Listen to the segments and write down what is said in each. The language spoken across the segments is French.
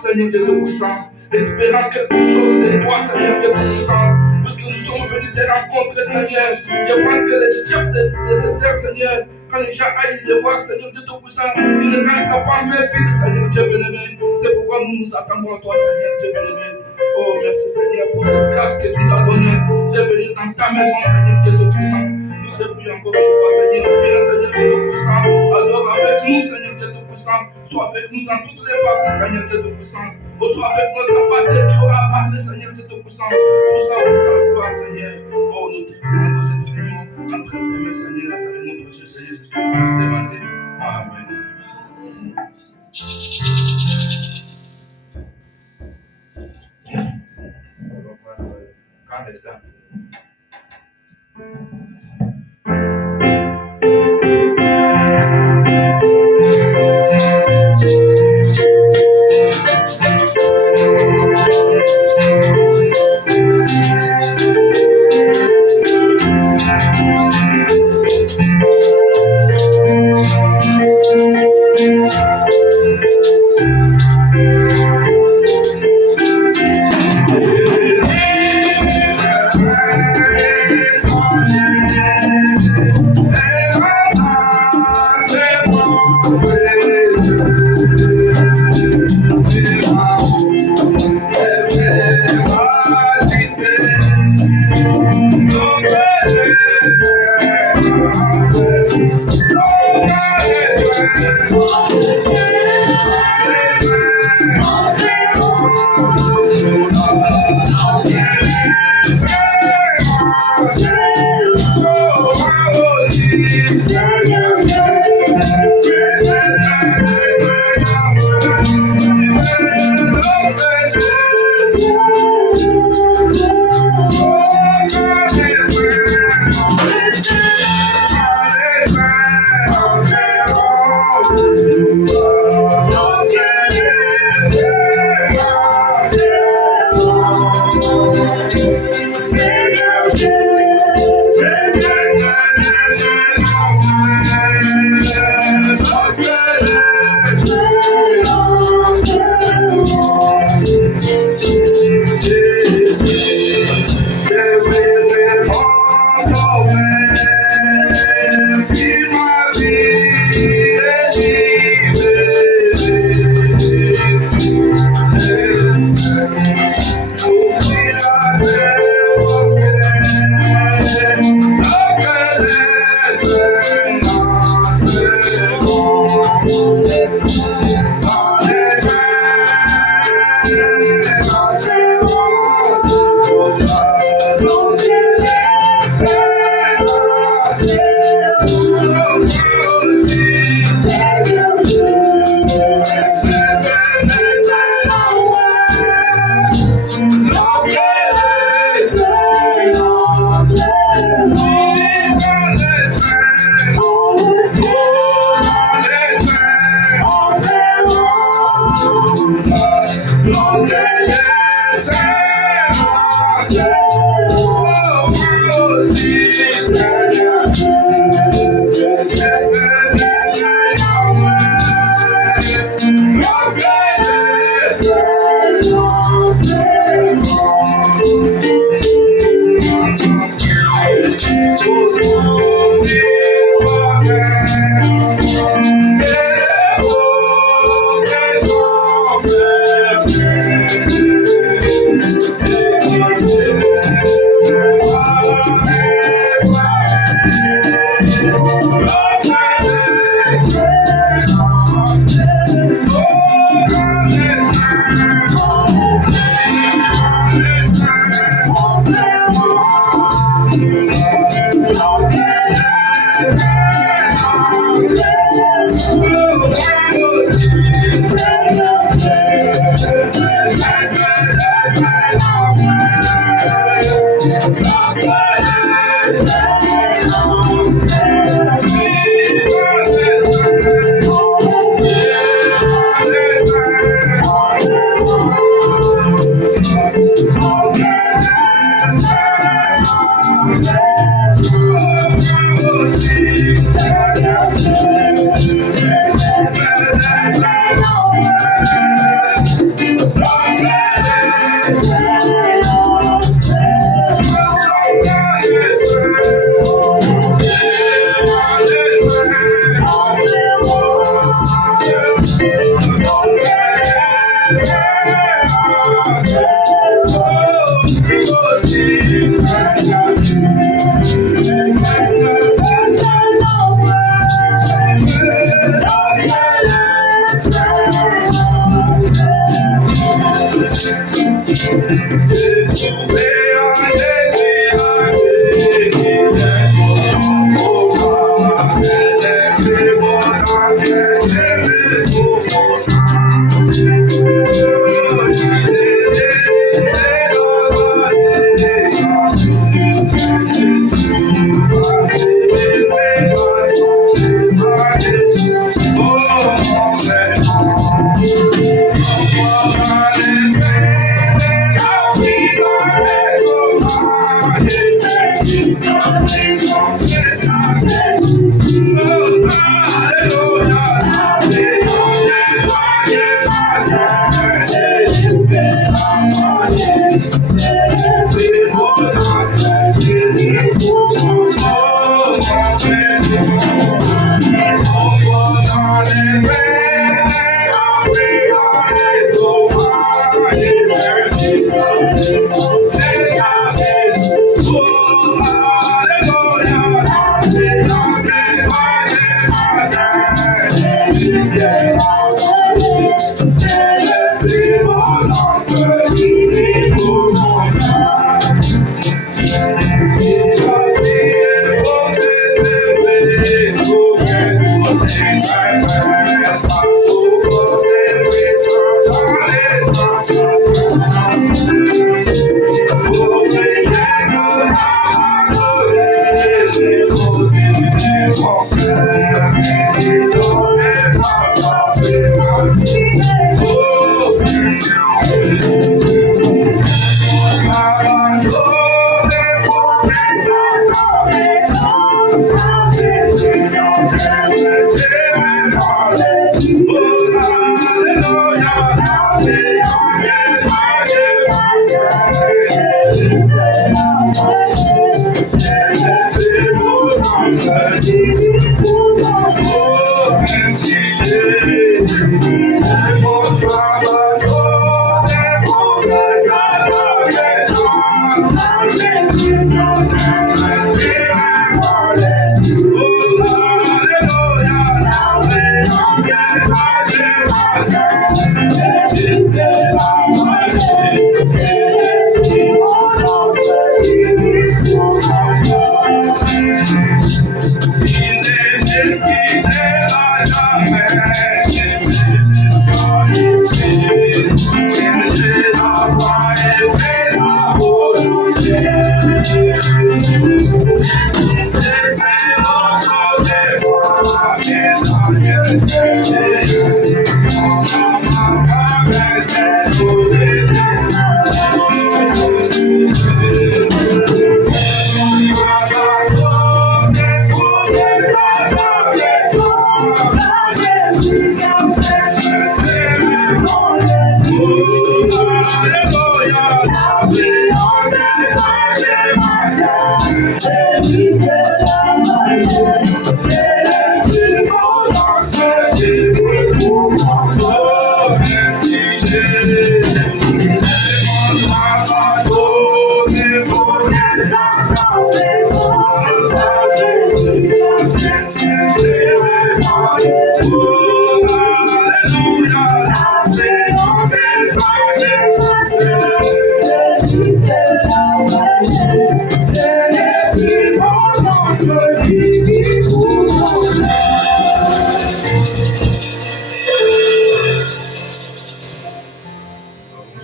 Seigneur Dieu Tout-Puissant, espérant quelque chose de toi, Seigneur Dieu Tout-Puissant, puisque nous sommes venus te rencontrer, Seigneur. Je pense que les chefs de cette terre, Seigneur, quand les gens aillent les voir, Seigneur Dieu Tout-Puissant, ils ne rentrent pas en ville, Seigneur Dieu bien-aimé. C'est pourquoi nous nous attendons à toi, Seigneur Dieu bien-aimé. Oh, merci, Seigneur, pour cette grâce que tu nous as donnée de venir dans ta maison, Seigneur Dieu Tout-Puissant. Nous te prions encore une fois, Seigneur. Viens, Seigneur Dieu Tout-Puissant. Alors avec nous, Seigneur Dieu Tout-Puissant. Sois avec nous dans toutes les parties, Seigneur Dieu Tout-Puissant. Oh, sois avec notre pasteur qui aura parlé, Seigneur Dieu Tout-Puissant. Tout ça pour ta gloire, Seigneur. Oh, nous te prions dans cette réunion. Entre tes mains, Seigneur, dans le nom de précieux Seigneur Jésus, nous puisses demander. Amen. Quand est ça?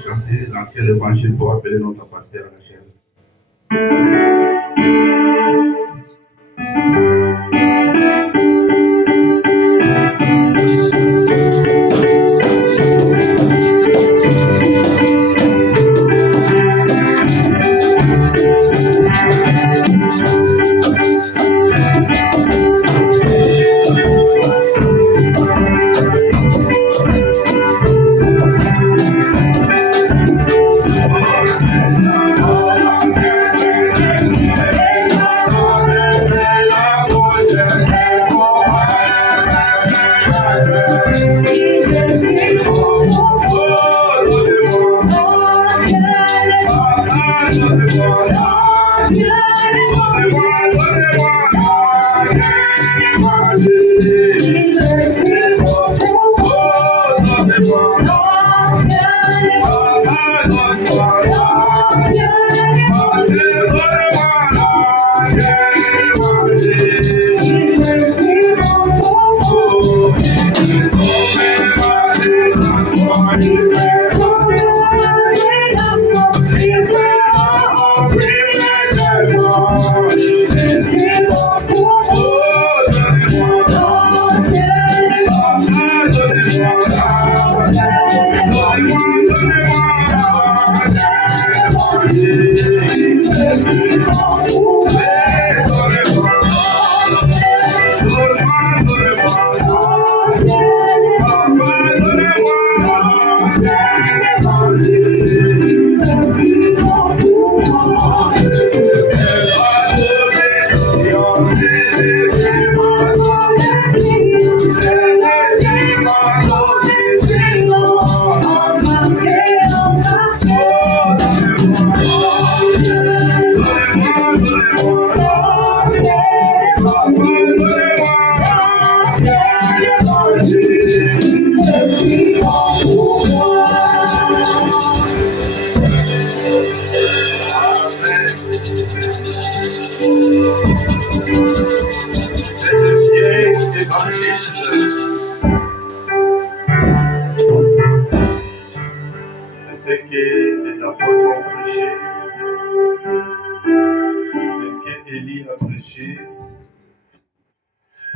Chanter l'ancien évangile pour appeler notre pasteur à la chaîne.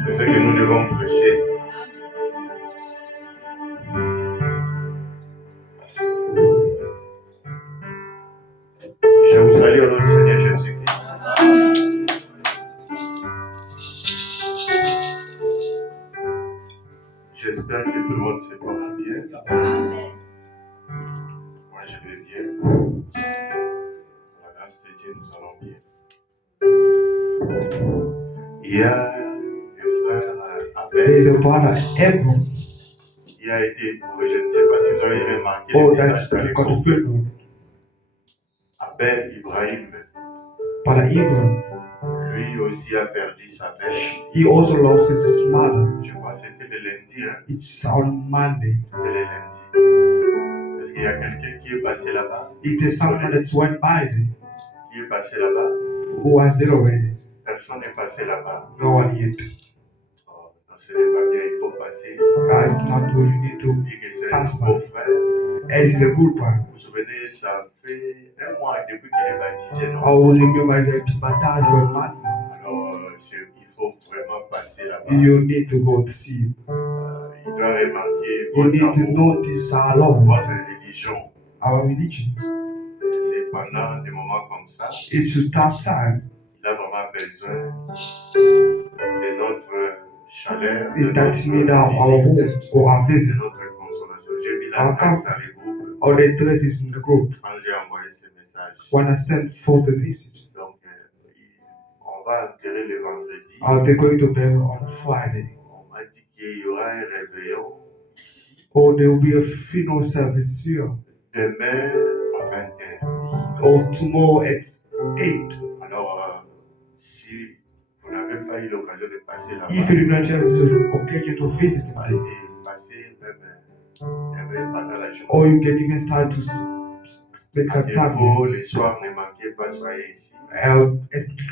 C'est ce que nous devons prêcher. Je vous salue au nom du Seigneur Jésus-Christ. J'espère que tout le monde se porte bien. Amen. Moi, je vais bien. Par la grâce de Dieu, nous allons bien. Il y a le frère Abel. Il a été éprouvé. Je ne sais pas si vous avez remarqué le message dans le groupe. Abel Ibrahim. Lui aussi a perdu sa mère. He also lost his mother. Je crois que c'était le lundi. Hein? It's on Monday. C'était le lundi. Est-ce qu'il y a quelqu'un qui est passé là-bas? It is someone that went by. Qui est passé là-bas? Who was there already? Personne n'est passé là-bas. No one yet. Oh, non, ce n'est pas bien, il faut passer. It's not good, you need to pass by. And he's a good one. Vous vous souvenez, ça fait un mois depuis qu'il est baptisé, non? I will remember that baptized was not. Alors, il faut vraiment passer là-bas. You need to go to see. Il doit remarquer votre religion. Our religion. C'est pendant des moments comme ça. It's a tough time. Il a vraiment besoin de notre chaleur, de notre visite, de notre consolation. J'ai mis la trace dans les groupes. All the traces in the group. Quand j'ai envoyé ce message. When I sent forth the message. Donc, on va enterrer le vendredi. They're going to bury on Friday. On m'a dit qu'il y aura un réveillon ici. Or there will be a funeral service here. Demain à 21. Or tomorrow at 8. Si vous n'avez pas eu l'occasion de passer là-bas, If you did not have this occasion to visit the place, passez même pendant la journée. or you can even start to make À some time défaut, here. les soirs, ne manquez pas, soyez ici.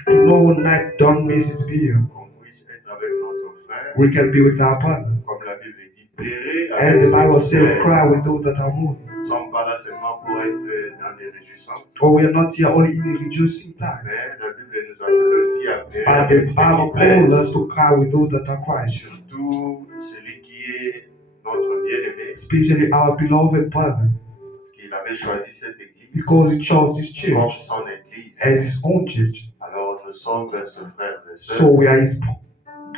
No night, don't miss it here. Qu'on puisse être avec notre frère, We can be with our partner. comme la Bible dit, pleurez And avec the ceux Bible qui says, pleurent. cry with those that are moving. Nous ne sommes pas là seulement pour être dans des réjouissances, Or we are not here only in the rejoicing time. mais la Bible nous appelle aussi à pleurer But avec the ceux Bible qui calls pleurent. us to cry with those that are crying. Surtout celui qui est notre bien-aimé, Especially our beloved brother. parce qu'il avait choisi cette église Because he chose this comme church son église. as his own church. Alors nous sommes ses frères et So sœurs. we are his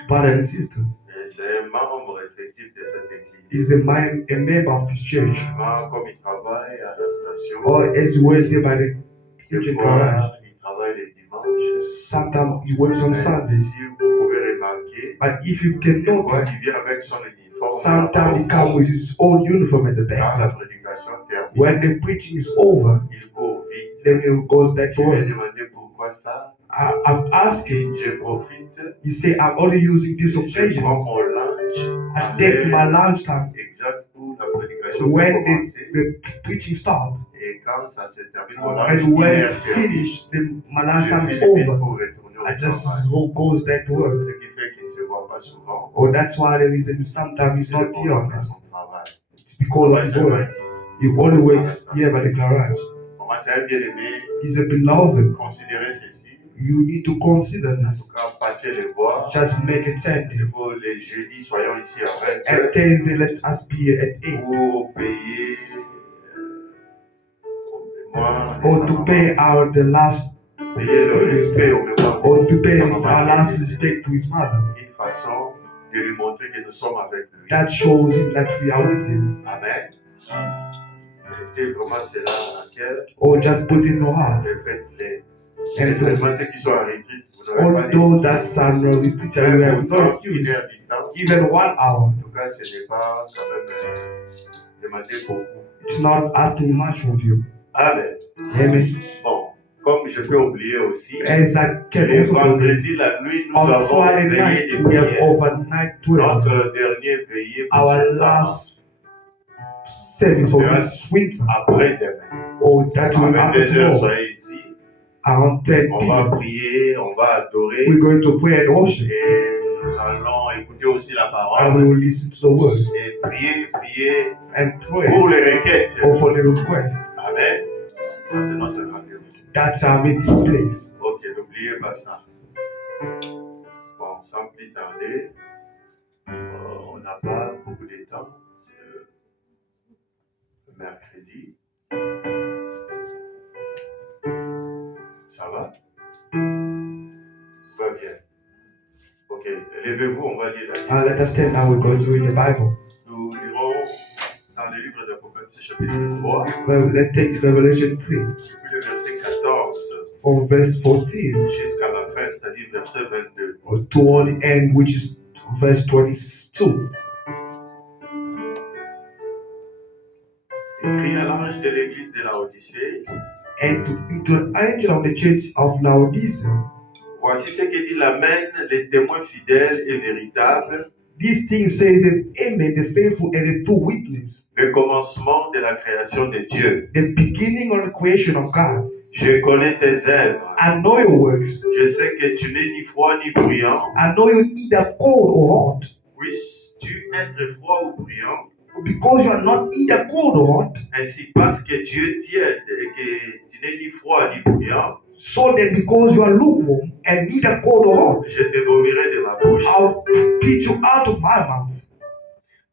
brother and sister. Et c'est un membre effectif de cette église. He's a member of this church. Seulement, comme il travaille à la station, Or as he works there by the des kitchen garage. fois, il travaille les dimanches. Sometimes he works on Mais Sunday. si vous pouvez remarquer, But if you can des fois, notice, il vient avec son uniforme. sometimes he comes with his own uniform at the Quand la back. prédication termine, When the preaching is over, il court vite. then he goes back Je to lui ai work. demandé pourquoi ça. I'm asking, Je profite, he say, I'm only using this je prends occasion. mon lunch I take my lunch time exact où la prédication peut when commencer. the preaching starts. Et quand ça se termine, mon lunch, And when il it's est terminé. finished, then my lunch Je time fais is le vite over. pour retourner au I just travail. goes back to work. Ce qui fait qu'il ne se voit pas souvent. Or that's why the reason sometimes he's C'est le not here on moment de us. son travail. It's because of his work. He only works here by the garage. Pour moi, c'est un bien-aimé. He's a beloved. Considérez ceci. You need to consider En this. tout cas, passez les voir. Just make it Il 10. faut les jeudis, soyons ici à 20 And heures Thursday, let us be here at 8. pour payer au mémoire de Or sa to maman. pay out the last, Payer le respect au mémoire or to de pay sa our maman. last respect to his mother. Une façon de lui montrer que nous sommes avec lui. That shows him that we are with him. Amen. Mettez vraiment cela à cœur Or just put in your heart. et faites-les. Et seulement ceux qui sont en retraite, vous n'aurez All pas those d'excuse. that are the teacher, we have Même no autant une excuse. heure du temps. Even 1 hour. En tout cas, ce n'est pas quand même demander beaucoup. It's not asking much of you. Amen. Amen. Bon, comme je peux oublier aussi, As I can le also forget, vendredi la nuit, nous on avons Friday veillé night, de we have prière. overnight prayer. Notre dernier veillé pour Our ce soir, last service of this winter. après-demain. Or that À will 22 happen heures, tomorrow. soyez ici. Around 10 On va p.m. prier, on va adorer We're going to pray and worship. et nous allons écouter aussi la And we parole will listen to the word et prier and pour pray les requêtes. or for the request. Amen. Ça, c'est notre rendez-vous. That's our meeting place. Ok, n'oubliez pas ça. Bon, sans plus tarder, on n'a pas beaucoup de temps. C'est le mercredi. Ça va? Tout va bien. Ok, levez-vous, on va lire la Bible. Let us stand now. We're going to read the Bible. Nous lirons dans le livre d'Apocalypse chapitre 3, Well, let's take Revelation 3 depuis le verset 14 from verse 14 jusqu'à la fin, c'est-à-dire verset 22. toward the end, which is verse 22. Écrit à l'ange de l'église de Laodicée, And to an angel of the church of Laodicea, voici ce que dit l'Amen, le témoin fidèle et véritable, these things say the Amen, the faithful and the true witness, le commencement de la création de Dieu. the beginning of the creation of God. Je connais tes œuvres. I know your works. Je sais que tu n'es ni froid ni bruyant. I know you either cold or hot. Puisses-tu être froid ou bruyant, Because you are not either cold or hot, ainsi parce que tu es tiède et que tu n'es ni froid ni bruyant, so that because you are lukewarm and neither cold or hot, je te vomirai de ma bouche. I'll spit you out of my mouth.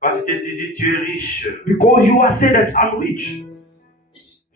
Parce que tu dis tu es riche, Because you are said that I'm rich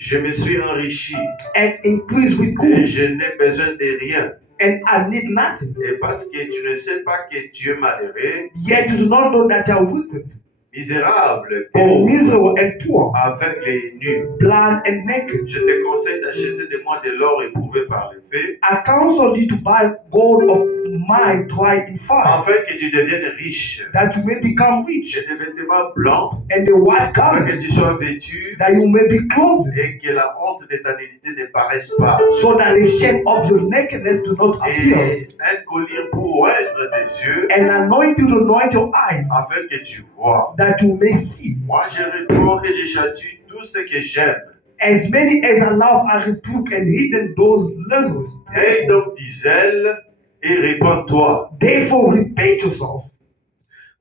je me suis enrichi and increased with et goods, je n'ai besoin de rien. and I need nothing. Et parce que tu ne sais pas que tu es malheureux, Yet you do not know that you are wicked. misérable, and pauvre, miserable and poor, aveugle et nu. blind and naked. Je te conseille d'acheter de moi de l'or éprouvé par le feu, I counsel thee to buy gold of mine tried in fire, afin que tu deviennes riche, that you may become rich, et des vêtements blancs, and the white afin que garment, tu sois vêtu, that you may be clothed, et que la honte de ta nudité ne paraisse pas. so that the shame of your nakedness do not appear, Et un collier pour oindre tes yeux, and anoint you to anoint your eyes, afin que tu vois. that you may see. Moi, je réponds et je châtie tout ce que j'aime. As many as I love, I rebuke and hidden those levels. Aie donc tes ailes et répands-toi. Therefore, repent yourself.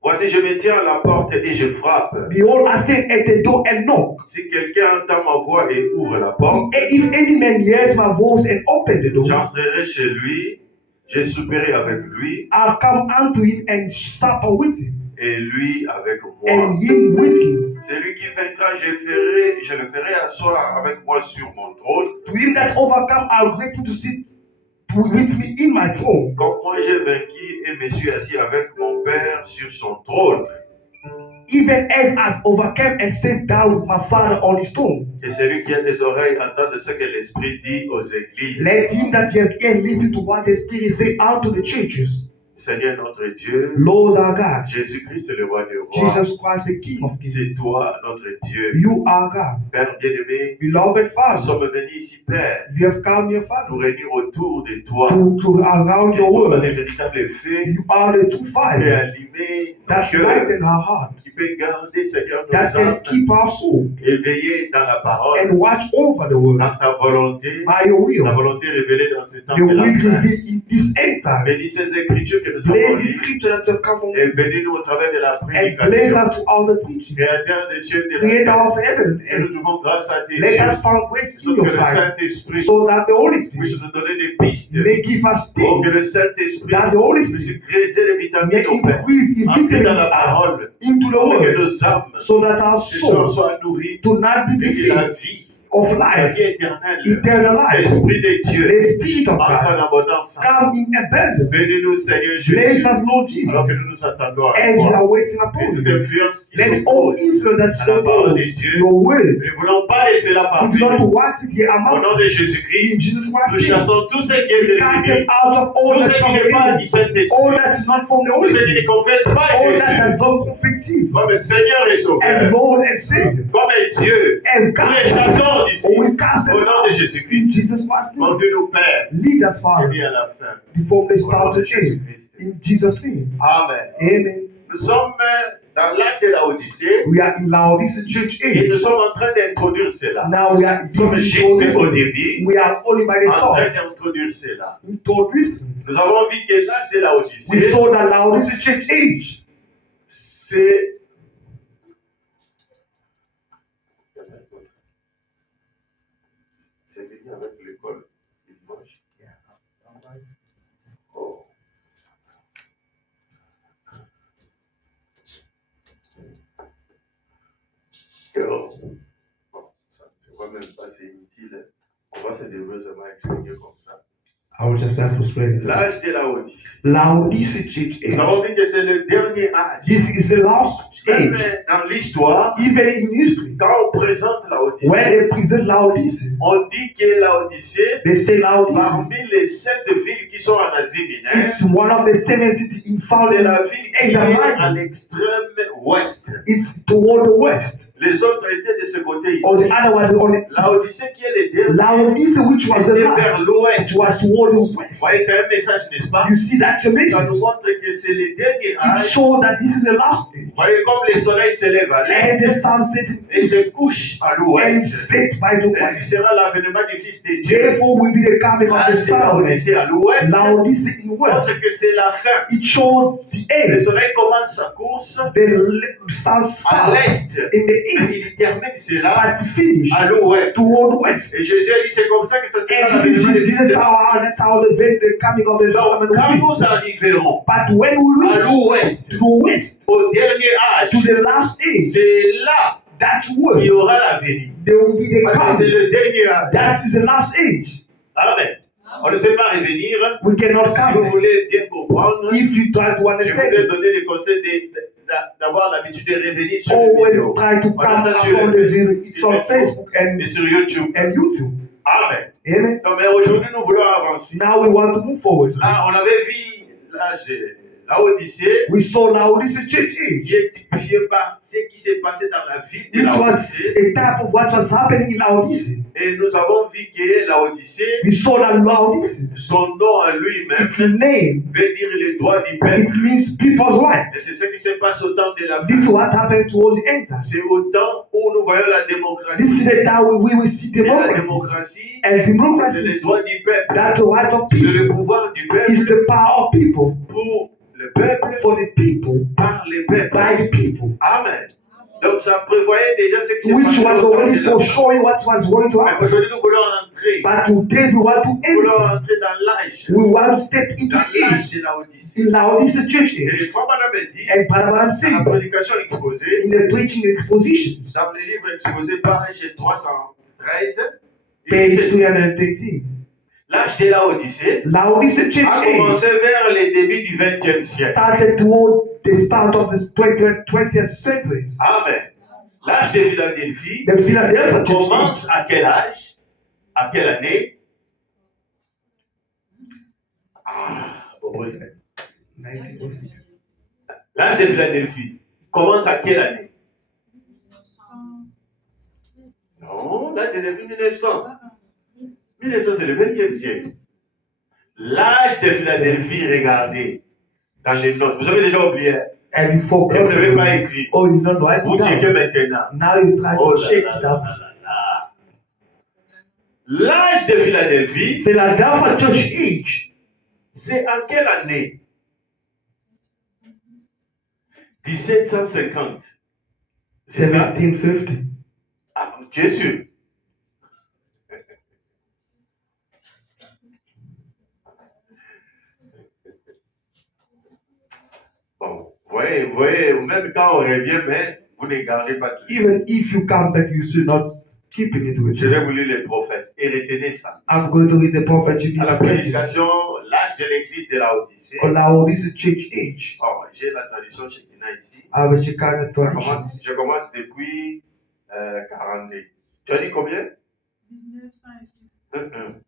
Voici, je me tiens à la porte et je frappe. Behold, I stand at the door and knock. Si quelqu'un entend ma voix et ouvre la porte, If any man hears my voice and open the door, j'entrerai chez lui, je souperai avec lui, I'll come unto him and supper with him, et lui avec moi. and him with me. Celui qui vaincra, je le ferai asseoir avec moi sur mon trône, To him that overcome, I'll grant him to sit with me in my throne, comme moi j'ai vaincu et me suis assis avec mon Père sur son trône. even as I've overcome and sat down with my Father on his throne. Que celui qui a des oreilles entende ce que l'Esprit dit aux églises. Let him that have ear listen to what the Spirit say unto the churches. Seigneur notre Dieu, Lord our God, Jésus-Christ le roi des rois, Jesus Christ the King of Kings, c'est toi notre Dieu. you are God. Père bien-aimé, Beloved nous Father, sommes venus ici, Père, we have come here, nous Father, réunir autour de toi. to around C'est your toi le word. véritable feu You are the true qui fire peut allumer nos that cœurs, light in our heart, qui peut garder, Seigneur, nos that can âmes keep our soul éveillées dans la parole, and watch over the word dans ta volonté, by your will. la volonté révélée dans ce temps The de will la fin. revealed in this end time. Bénis ces écritures que nous avons Play the lues scripture that have come from et bénis-nous au travers de la and place prédication. us to all the preaching. Créateur des cieux et de la Creator terre, of heaven, et nous and devons grâce à tes let yeux, us find grace in sauf your que le sight, Saint-Esprit so that the Holy puisse Spirit nous donner des pistes. may give us Oh, que things, le Saint-Esprit that the Holy puisse Spirit creuser les may vitamines au Père, increase in entrer vitamin dans la us parole, into the pour que word, nos âmes so that our ce soir soul soient nourries do not be et que la defeated vie, of la life, vie éternelle, eternal life, l'Esprit de Dieu the Spirit of entre en God, abondance. come in abundance. Bénis-nous, Seigneur Bless Jésus, us, Lord Jesus, alors que nous nous attendons à as we are toi. waiting Et upon toute you. influence qui Let all s'oppose influence à that la parole de oppose Dieu, your word, nous ne voulons pas laisser la we partie. do not want it here Au among nom us. de Jésus-Christ, In Jesus nous Christ's name, chassons tout ce qui est de we cast them l'ennemi, out of all tout ce that's qui from n'est the pas du enemy, Saint-Esprit, all that is not from the tout Holy ce qui ne Spirit, confesse pas all that Jésus does not confess Jesus comme Seigneur et as Sauveur, Lord and Savior, comme Dieu. as Nous les God. chassons d'ici. Or we cast them Au nom de out Jésus-Christ. in Jesus Christ's name. Conduis-nous, Père, Lead us, Father, et à la fin. before they Au nom start de to change. Jésus-Christ. In Jesus' name. Amen. Amen. Nous sommes dans l'âge de la Odyssée We are in Laodicea church et nous age. sommes en train d'introduire cela. Now we are Nous sommes busy juste au introducing. début We are only by the en train start. d'introduire cela. Introducing. Nous avons vu que l'âge de la We Odyssée, saw that Laodicea church age. c'est fini avec l'école du dimanche. Oh. Bon, ça ne va même pas, c'est inutile. On va se débrouiller seulement à expliquer comme ça. I will just have to explain it. L'âge de la Odyssée. Laodicea church age. Nous avons vu que c'est le dernier âge. This is the last Même age. dans l'histoire, Even in history, quand on présente la when Odyssée, they present Laodicea, on dit que la Odyssée, they say Laodicea. parmi les 7 villes qui sont en Asie mineure, It's one of the seven cities in found c'est in la ville qui est Asia à Minor. l'extrême ouest. It's toward the west. Les autres étaient de ce côté Or the ici. other one on the La Odyssée qui est le dernier, Laodicea, which was the était last, vers l'ouest. it was toward the Vous west. voyez, c'est un message, n'est-ce pas? You see that Ça nous message? montre que c'est le dernier It âge. shows that this is the last age. Vous voyez, comme le soleil se lève à And l'est the sun set et se couche à and l'ouest, set by the ainsi west. sera l'avènement du Fils de Dieu. Therefore will be the coming of the L'âge de la sun. Odyssée à l'ouest Laodicea in west. montre que c'est la fin. It showed the Le end. soleil commence sa course The sun à fell l'est in the et east, il termine cela but finished à l'ouest. toward west. Et Jésus a dit c'est comme ça que ça sera And this l'avènement du is, Fils this de is Dieu. that's how the coming of the Donc, Son quand will be. nous arriverons But when we à reach l'ouest, to the west, au dernier âge, to the last age, c'est là that's qu'il word. y aura l'avenir. There will be the Parce que c'est coming. le dernier âge. That is the last age. Amen. On ne sait pas revenir. We cannot Si vous come. voulez bien comprendre, If you try to je vous ai understand, donné les conseils d'avoir l'habitude de revenir sur les always vidéos. try to On a ça come sur, upon les the video. It's on Facebook Facebook et sur YouTube. and YouTube. Amen. Amen. Non, mais aujourd'hui, nous voulons avancer. Now we want to move forward. Là, on avait vu l'âge de la Odyssée, We saw Laodicea church age, qui est typifié par ce qui s'est passé dans la vie de which la was Odyssée. a type of what was happening in Laodicea. Et nous avons vu que la Odyssée, We saw that Laodicea, son nom en lui-même, its name, veut dire le droit du it peuple. means people's right. Et c'est ce qui se passe au temps de la This is fin. what happened towards the end time. C'est au temps où nous voyons la This is démocratie. the time we will see Et la democracy. démocratie, And c'est le democracy, droit du peuple. that the right of C'est le people, pouvoir du is peuple the power of people, pour le peuple, for the people, par les peuples. by the people, Amen. Donc ça prévoyait déjà ce qui s'est which passé was au temps already de la fin. foreshowing what was going to Mais happen. aujourd'hui, nous voulons entrer. But today we want to Nous voulons enter. entrer dans l'âge. We want to step into Dans l'âge age de la Odyssée. in Laodicea church age. Et Frère Madame a dit, And Paramount dans la says prédication exposée, in the preaching expositions, dans le livre exposé page 313, il page dit ceci. 313, L'âge de la Odyssée Laodicea a church age commencé vers les débuts du XXe siècle. started toward the start of the 20th century. Amen. L'âge de Philadelphie The Philadelphia church commence à quel âge? À quelle année? age, 1906. L'âge de Philadelphie commence à quelle année? Non, l'âge de Philadelphie 1900. 1900, c'est le 20e siècle. L'âge de Philadelphie, regardez, dans les notes. Vous avez déjà oublié. And you Et forgot. vous n'avez pas écrit. Oh, you don't write Vous it checkez down. maintenant. Now you try Oh to là shake là it là up. là là. L'âge de Philadelphie, Philadelphia church age, c'est en quelle année? 1750. C'est ça? 1750. Ah, tu es sûr? Bon, vous voyez, même quand on revient, mais vous ne gardez pas tout. Even if you come back, you should not keep it with Je you. vais vous lire les prophètes et retenez ça. I'm going to read the prophet. You need À la to pray. prédication, l'âge de l'église de la Odyssée. On Laodicea church age. Bon, j'ai la tradition Shekinah ici. I was Chicago Ça tradition. commence, je commence depuis 42. Tu as dit combien? 1900.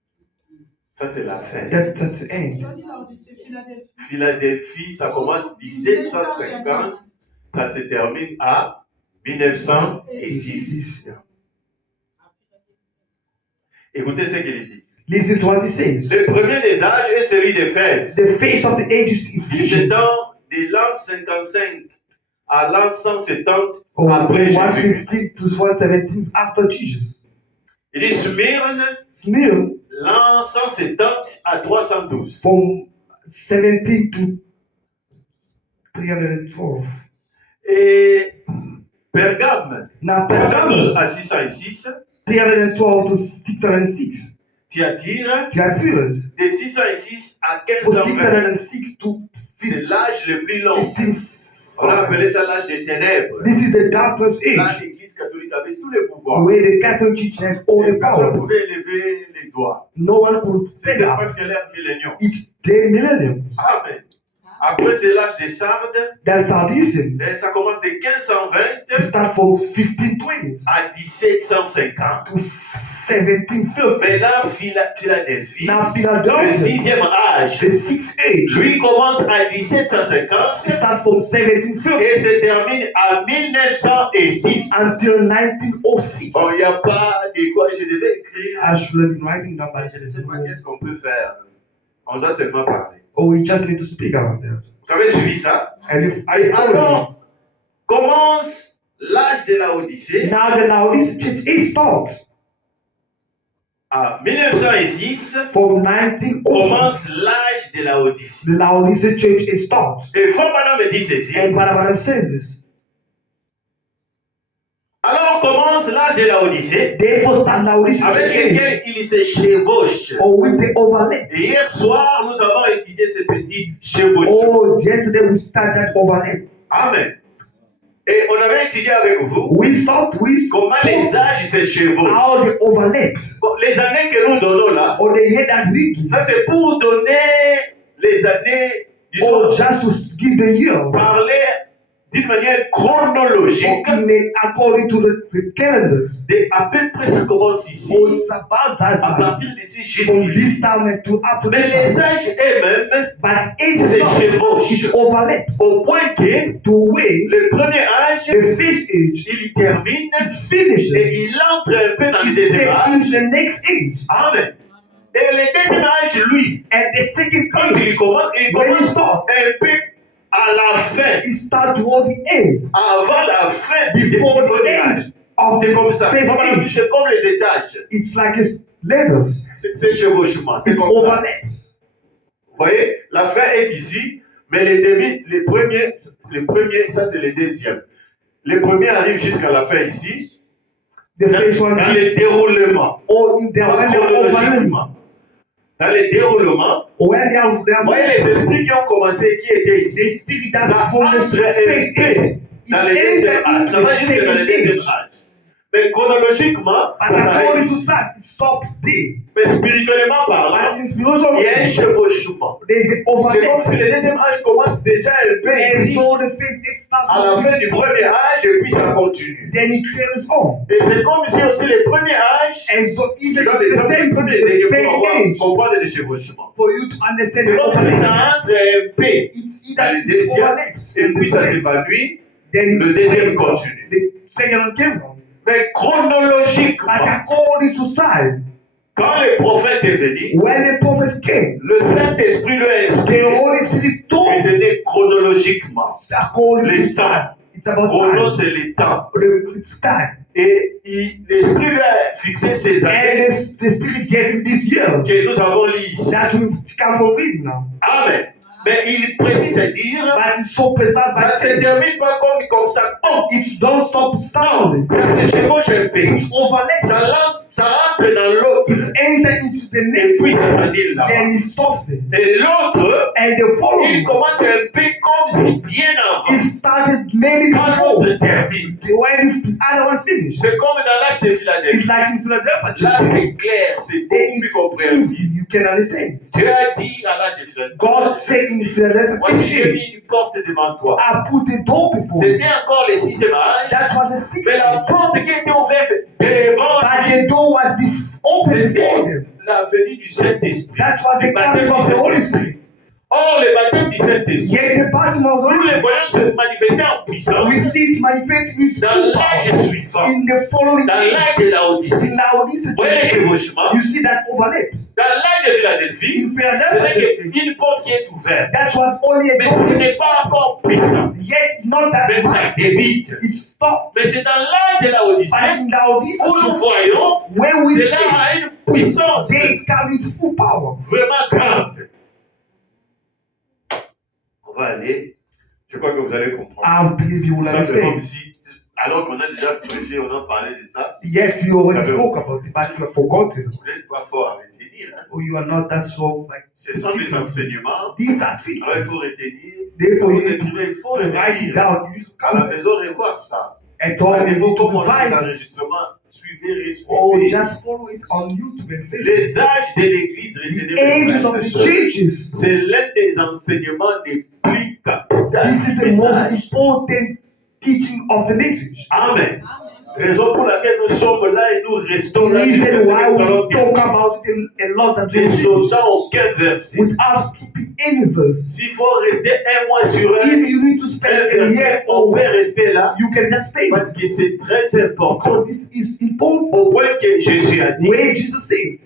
Ça, c'est la fin. That's the end. Tu as dit Laodicée, Philadelphie. Philadelphie, ça commence 1750. Ça se termine à 1906. Écoutez ce qu'il dit. Listen to what he says. Le premier des âges est celui d'Éphèse. The face of the ages Qui Ephesians. s'étend de l'an 55 à l'an 170 Or après Jésus. 150 to 117 after Jesus. Il dit Smyrne, Smyrna l'an 170 à 312. from 17 to 312. Et Pergame, Now 312 Pergamos, à 606. 312 to 606. Thyatire, Thyatira, de 606 à from 1520. 606 to C'est l'âge le plus long. 15. On a appelé ça l'âge des ténèbres. This is the darkness Là, age, l'église catholique avait tous les pouvoirs. where the Catholic Church has all Et the personne ne power. pouvait élever les doigts. No one could stand C'était up. presque l'ère millénium. It's the millennium. Amen. Après, c'est l'âge des Sardes. That's Sardism. Et ça commence de 1520 Start from 1520 à 1750. to 1750. Mais là, Philadelphie, Now le Philadelphia, sixième âge, the sixth age, lui commence à 1750 start from 1750 et se termine à 1906. until 1906. Bon, il n'y a pas de quoi, je devais écrire. I should have been writing down, but I Je ne sais didn't pas know. qu'est-ce qu'on peut faire. On doit seulement parler. Oh, we just need to speak about that. Vous avez suivi ça? And if Et I alors, commence l'âge de la Odyssée now the Laodicea church is taught à 1906. from 1906. Commence l'âge de la Odyssée. The Laodicea church is taught. Et Frère Madame me dit ceci. And Barabara says this. Alors commence l'âge de la Odyssée Therefore start Laodicea avec church age. lequel il se chevauche. Or with the overlap. Et hier soir, nous avons étudié ce petit chevauchement. Oh, yesterday we started overlap. Amen. Et on avait étudié avec vous We thought we comment les âges se chevauchent. how the overlaps. Bon, les années que nous donnons là, Or the year that we give. ça c'est pour donner les années, disons, Or just to give the year. parler d'une manière chronologique. according to the calendars. À peu près, ça commence ici. So it's about that À time. partir d'ici From this jusqu'ici. time to up to Mais this les time. âges eux-mêmes But age se it chevauchent. overlaps. Au point que To win le premier âge, the first age, il termine finishes. et il entre un peu dans le deuxième In âge. the next age. Amen. Et le deuxième âge, lui, And the second quand age, il commence when you start, un peu à la fin, it starts toward the end. avant la fin du Before the premier âge. end of C'est comme ça. first age. C'est comme les étages. It's like a letters. C'est chevauchement. C'est It comme ça. overlaps. Vous voyez, la fin est ici, mais les débits, les premiers, ça c'est les deuxièmes. Les premiers arrivent jusqu'à la fin ici, The first one dans les déroulements. or in the Pas when they are overlapping. chronologiquement. Dans les déroulements, When they are vous voyez les esprits qui ont commencé, qui étaient ici, spirit ça that from the entre first un peu age. dans les deuxième âge. Ça va jusque dans les deuxième âge. Mais chronologiquement, But ça s'arrête according to ici. that, it stops there. Mais spirituellement But parlant, in spiritual il y a un chevauchement. there's an C'est comme overlap. si le deuxième âge commence déjà un peu And ici, so the first age starts à la fin du premier âge, et puis ça continue. then it carries on. Et c'est comme si aussi le premier âge, And so je even donne the l'exemple same du premier the pour first age, comprendre le chevauchement. for you to understand C'est the comme si overlap. ça entre un peu It's dans either le it deuxième, overlaps. et puis ça s'évanouit, Then le deuxième continue. the second one came on. Mais But chronologiquement, according to time, quand le prophète est venu, when the prophets came, le Saint-Esprit lui a the inspiré, Holy Spirit told retenez chronologiquement. according Les to temps. time. It's about Chrono, time. c'est les temps. It's time. Et l'Esprit lui a fixé ces années And the Spirit gave him this year. que nous avons lues ici. That we come from reading now. Amen. Mais il précise à dire, But it's so precise ça by ne se saying termine pas comme ça. Bon, it don't stop non, standing. ça se chevauche un peu. It overlaps. Ça rentre dans l'autre. It enter into the Et next puis ça one. s'annule là. Then it stops there. Et l'autre, And the il following one, commence un peu comme si bien avant. it started maybe Quand before l'autre termine. when the other one finished. C'est comme dans l'âge de It's Philadelphie. like in Philadelphia. Là, c'est clair, c'est beaucoup plus It's compréhensible. easy. You can understand. Dieu a dit à l'âge de God said Philadelphie, in Philadelphia, voici j'ai mis une porte devant toi. I put the door before you. C'était encore le sixième âge, That was the sixth mais la age. porte qui était ouverte devant But lui, the door was open before c'était them. la venue du Saint-Esprit. That was the Le baptême coming of du the Holy Saint-Esprit. Spirit. Or, le baptême du Saint-Esprit, Yet the baptism of the nous Holy le Spirit, voyons se manifester en puissance we see it manifest with dans full l'âge power suivant, in the following dans age. l'âge de la Odyssée. Now this is Vous voyez les chevauchements? you see that overlaps. Dans l'âge de Philadelphie, In c'est Philadelphia, une porte qui est ouverte, that was only a mais ce door, n'est pas encore puissant. yet not that Même ça much. débite. It stopped. Mais c'est dans l'âge de la But Odyssée in the Odyssey, où nous voyons when we cela see a une puissance they come with full power. vraiment grande. On va aller, je crois que vous allez comprendre. I believe you will Ça fait comme understand. si, alors qu'on a déjà prêché, on a parlé de ça, Yet you already Ça fait- spoke about it, but you have forgotten. vous n'êtes pas fort à retenir. Hein. Or you are not that strong like Ce sont des enseignements, these are things. alors il faut retenir. Therefore, Quand you vous need écrivez, il faut to write it retenir. down. You need to À la come maison, revoir ça. and talk À with niveau you comme to on a des revise it. enregistrements, suivez, Or resuivez. just follow it on YouTube and Facebook. Les âges de l'Église, retenez The ages mes of frères et the sœurs. churches. C'est l'un des enseignements les plus capitaux This is du the most message. important teaching of the message. Amen. Raison pour laquelle nous sommes là et nous restons The là jusqu'à reason why we maintenant, talk about it a lot and ne sautant aucun verset. without skipping any verse. S'il faut rester un mois sur If un you need to spend a verset, year on or peut rester là you can just pay parce que c'est très important. because this is important. Au point que Jésus a dit Where Jesus said,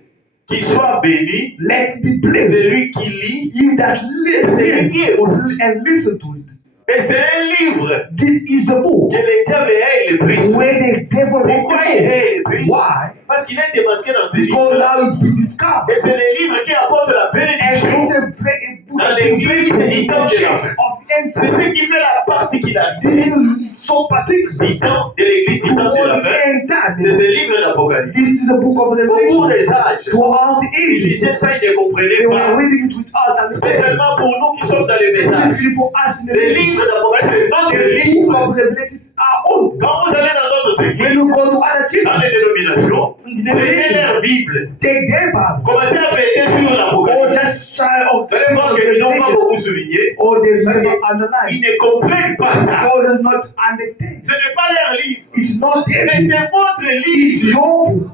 qu'il soit béni let it be blessed. celui qui lit. He that listens and listen to it. Et c'est un livre This is the book que le diable hait le plus. where the devil Pourquoi il hates hait le plus? Why? Parce qu'il est démasqué dans ce Because livre-là. now it's been discovered. Et c'est le livre qui apporte la And bénédiction. it's a book Dans of l'église, il donne de la of fin. the end C'est ce time. qui fait la particularité This is so particular. du temps de l'église, du temps de Toward la the fin. end time. C'est ce livre d'Apocalypse. This is a book of Au cours Revelation. des âges, Throughout the ils ages, lisaient ça, ils ne they comprenaient were pas. reading it with us and Spécialement pour nous qui sommes dans les messages. especially for us in the Les livres d'Apocalypse, c'est notre The book livre. of Revelation is our own. Quand vous allez dans d'autres When églises, you go to other dans churches, les dénominations, prenez leur Bible. take their Bible. Commencez à fêter sur Or l'Apocalypse. just try out. Vous allez voir que ils n'ont pas religion, beaucoup souligné. or they Parce never qu'ils analyze. ne comprennent pas ça. God does not understand. Ce n'est pas leur livre, It's not their mais book. c'est votre It's livre. your book.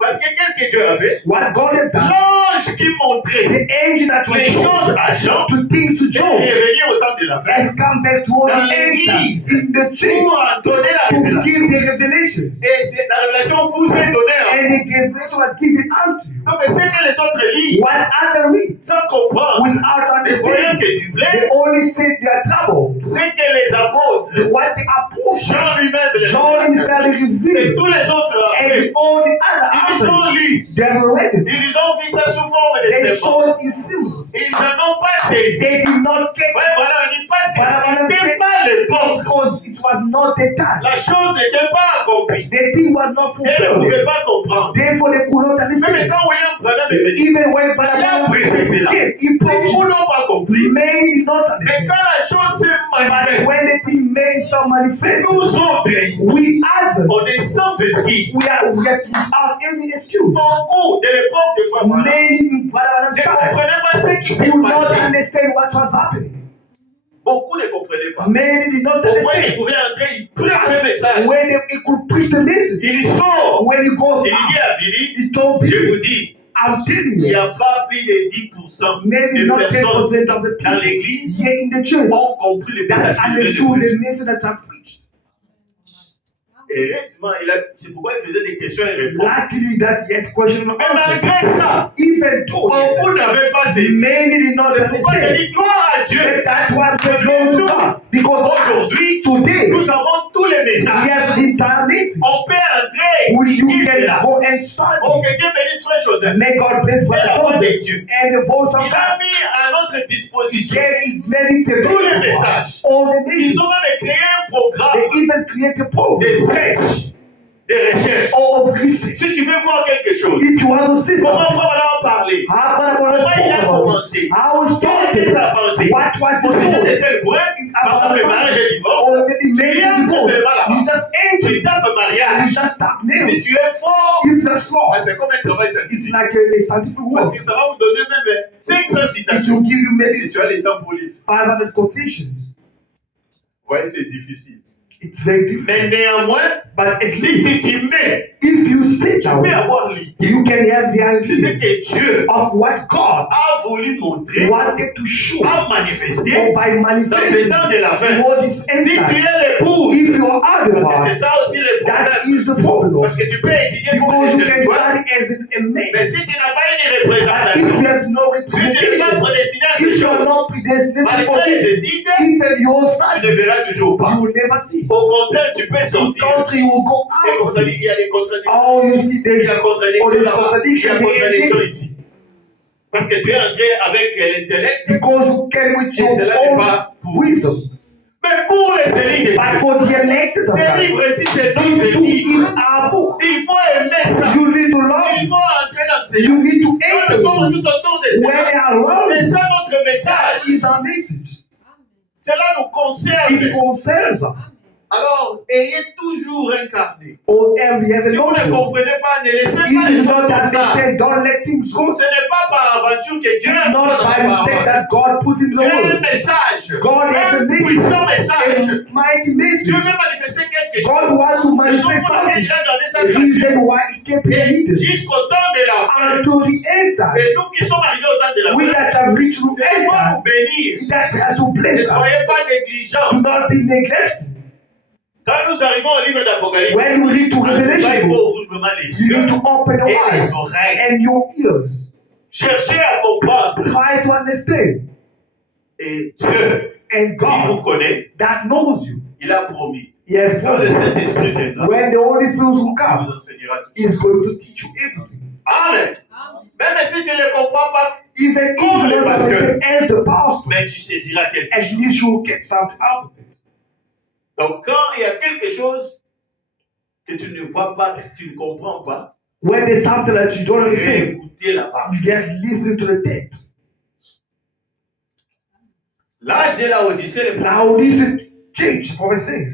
Parce que qu'est-ce que Dieu a fait? What God has done, L'ange qui montrait the angel that was les choses shown à Jean to things to est Job revenu au temps de la fin has come back to all dans the l'église answers in the church pour en donner la to révélation. give the revelation. Et la révélation vous est donnée. And the revelation was given unto you. Donc, c'est que les autres lisent What other read sans comprendre, without ne voyant understanding. que du blé, They only say they are troubled. c'est que les apôtres, What the apostles, Jean lui-même, John himself et revealed, tous les autres, and all the other ils ont authors, lu, they have read it. ils ont vu ça sous forme de They serpents. saw it in symbols. Ils n'en ont pas saisi. They did not get Ouais, voilà, on dit parce que Voilà, ce n'était pas l'époque. because it was not the time. La chose n'était pas accomplie. The thing was not Ils ne fulfilled. pouvaient pas comprendre. Therefore, they could not Même understand. quand William Branham est venu, Even when il a Balaam prêché cela. came, he preached. Beaucoup n'ont pas compris. Many did not Mais understand. quand la chose s'est But manifestée, when the thing made itself manifest, nous autres ici, we others, on est sans esquisse. we are without any excuse. Beaucoup de l'époque de Frère Branham Many in Balaam's ne time comprenaient pas ce qui s'est did not passé. understand what was happening. Beaucoup ne comprenaient pas. Many did not Au point qu'ils understand. pouvaient entrer, ils prêchent un message. When he could preach the message, Il sort. when he goes Il dit out, à Billy, he told je people, vous dis, I'm telling il n'y you, a pas plus de 10% maybe de not personnes 10% of the dans people l'église here in the church ont compris le that message qu'il venait de understood the prêcher. message that I preached. Et récemment, c'est pourquoi il faisait des questions et réponses. Luckily, that yet question Mais malgré ça, even though beaucoup n'avaient pas saisi. many did not C'est pourquoi je understand. dis gloire à Dieu. But that's why Parce we que glory to nous, God. Because aujourd'hui, today, nous avons tous les we messages. have the entire message. On peut entrer Which et you dire can cela. go and study. Oh, que Dieu bénisse Frère Joseph. May God bless Et la voix Brother de Joseph Dieu. and the voice of Il a God. mis à notre disposition Can meditate tous les messages. all the Ils messages. ont même créé un programme They even create a de program sketch, de recherche. of research. Si tu veux voir quelque chose, If you want to see comment something, Frère Bala a parlé, how il a commencé, How it quelle était sa started? pensée, What was au sujet de it tel point, par exemple le mariage et le divorce, or maybe tu maybe entres divorce. seulement là-bas. You just Tu enter. tapes You mariage. just stop now. Si tu es fort, If you're small, c'est comme un travail it's scientifique. like a scientific Parce work. que ça va vous donner même 500 It citations. will give you Est-ce que maybe tu as les temps pour lire? 500 quotations. Vous voyez, c'est difficile. It's very difficult. Mais néanmoins, But at si least tu t'y mets, if you sit tu down, peux avoir l'idée you can have the de ce idea que Dieu of what God a voulu montrer, wanted to show a manifesté or by dans ce manifesting temps de la fin. what is Si tu inside. es l'épouse, If you are parce que c'est otherwise, ça aussi le that problème. is the problem. Parce que tu peux étudier comme Because un you can intellectuel, study as a man. mais si tu n'as pas une But if you représentation, have no si tu n'es pas representation, prédestiné à ces if you are choses, not predestinated for malgré les this, études, even your tu study, ne verras toujours pas. you will never see. Au contraire, tu peux In sortir. country, you will go Et comme out. ça, il y a des contradictions. Oh, you see, Il y there's a contradiction all this là-bas. Il y a contradiction contradiction there. ici. Parce que tu es entré avec l'intellect, Because you came with et your cela n'est own pas pour. wisdom. Mais pour les séries de But Dieu, for the elected of ces God, livres-ci, c'est if notre you livre. is our book, Il faut aimer ça. you need to Il love, faut entrer dans ce you need to Quand enter nous sommes tout it. autour de When cela, they are around c'est you, ça notre that message. is our message. Cela nous It concerne. concerns us. Alors, ayez toujours incarné. Or every Si vous ne other comprenez pas, ne laissez If pas les you choses don't comme ça. understand, don't let things go. Ce n'est pas par aventure que Dieu a It's mis ça not dans by la mistake parole. that God put in the Dieu a un word. message, God has a un message, puissant message. a mighty Dieu message. veut manifester quelque God chose. wants to Raison manifest pour laquelle something. il a donné sa The grâce. reason why He kept it Et hidden jusqu'au temps de la fin. until the end time. Et nous qui sommes arrivés au temps de la We fin, that have reached the c'est end pour time, nous bénir. that has to Ne bless us. soyez pas négligents. Do not be neglectful. Quand nous arrivons au livre d'Apocalypse, When we read to en tout cas, il Revelation, faut ouvrir vraiment les you yeux need to open your et eyes les oreilles. and your ears. Cherchez à comprendre. Try to understand. Et Dieu, And qui vous God connaît, that knows you, il a promis. He has Quand le promised. Saint-Esprit viendra, When the Holy Spirit will il come, vous enseignera tout. He is going to teach you everything. Amen. Même si tu ne le comprends pas, Even if Comme you les don't pasteurs. understand as the pastor, mais tu saisiras quelque at chose. least you will get something out of it. Donc, quand il y a quelque chose que tu ne vois pas, que tu ne comprends pas, When there's something that you don't understand, écoutez la parole. you just listen to the text. L'âge de la Odyssée, le Now listen, change for the things.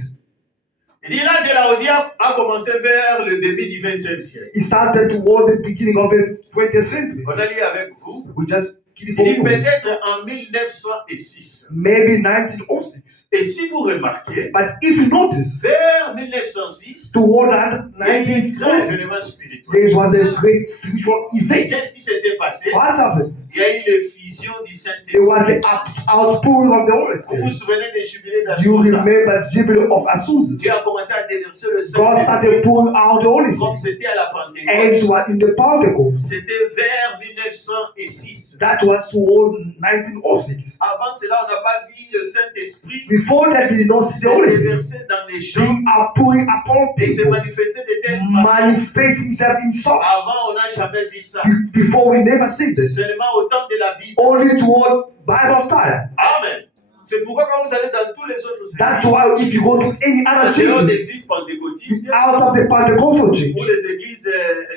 il dit l'âge de la Odyssée a commencé vers le début du XXe siècle. It started toward the beginning of the 20th century. On a lu avec vous We just Il dit peut-être en 1906. maybe 1906. Et si vous remarquez, But if you notice, vers 1906, toward il y a eu un grand 1906, événement spirituel. there was a great spiritual event. Qu'est-ce qui s'était passé? What happened? Il y a eu l'effusion du There was the Saint-Esprit. outpouring of the Holy Vous vous Spirit. souvenez des jubilés Do you d'Azusa? remember Jubilee of Azusa? Dieu a commencé à déverser le God started Saint-Esprit pouring out the Holy comme Spirit. c'était à la And it Pentecôte. was in the Pentecost. C'était vers 1906. That was toward 1906. Avant cela, on n'a pas vu le Saint-Esprit Before that, we did not see se the Holy Spirit déverser dans les gens being outpouring upon et se people, manifester de telle façon. manifest himself in such. Avant, on n'a jamais vu ça. Before we never seen this. Seulement au temps de la Bible. Only toward Bible time. Amen. C'est pourquoi quand vous allez dans tous les autres That's églises, why if you go to any en other dehors church, d'églises pentecôtistes out of the Pentecostal church ou les églises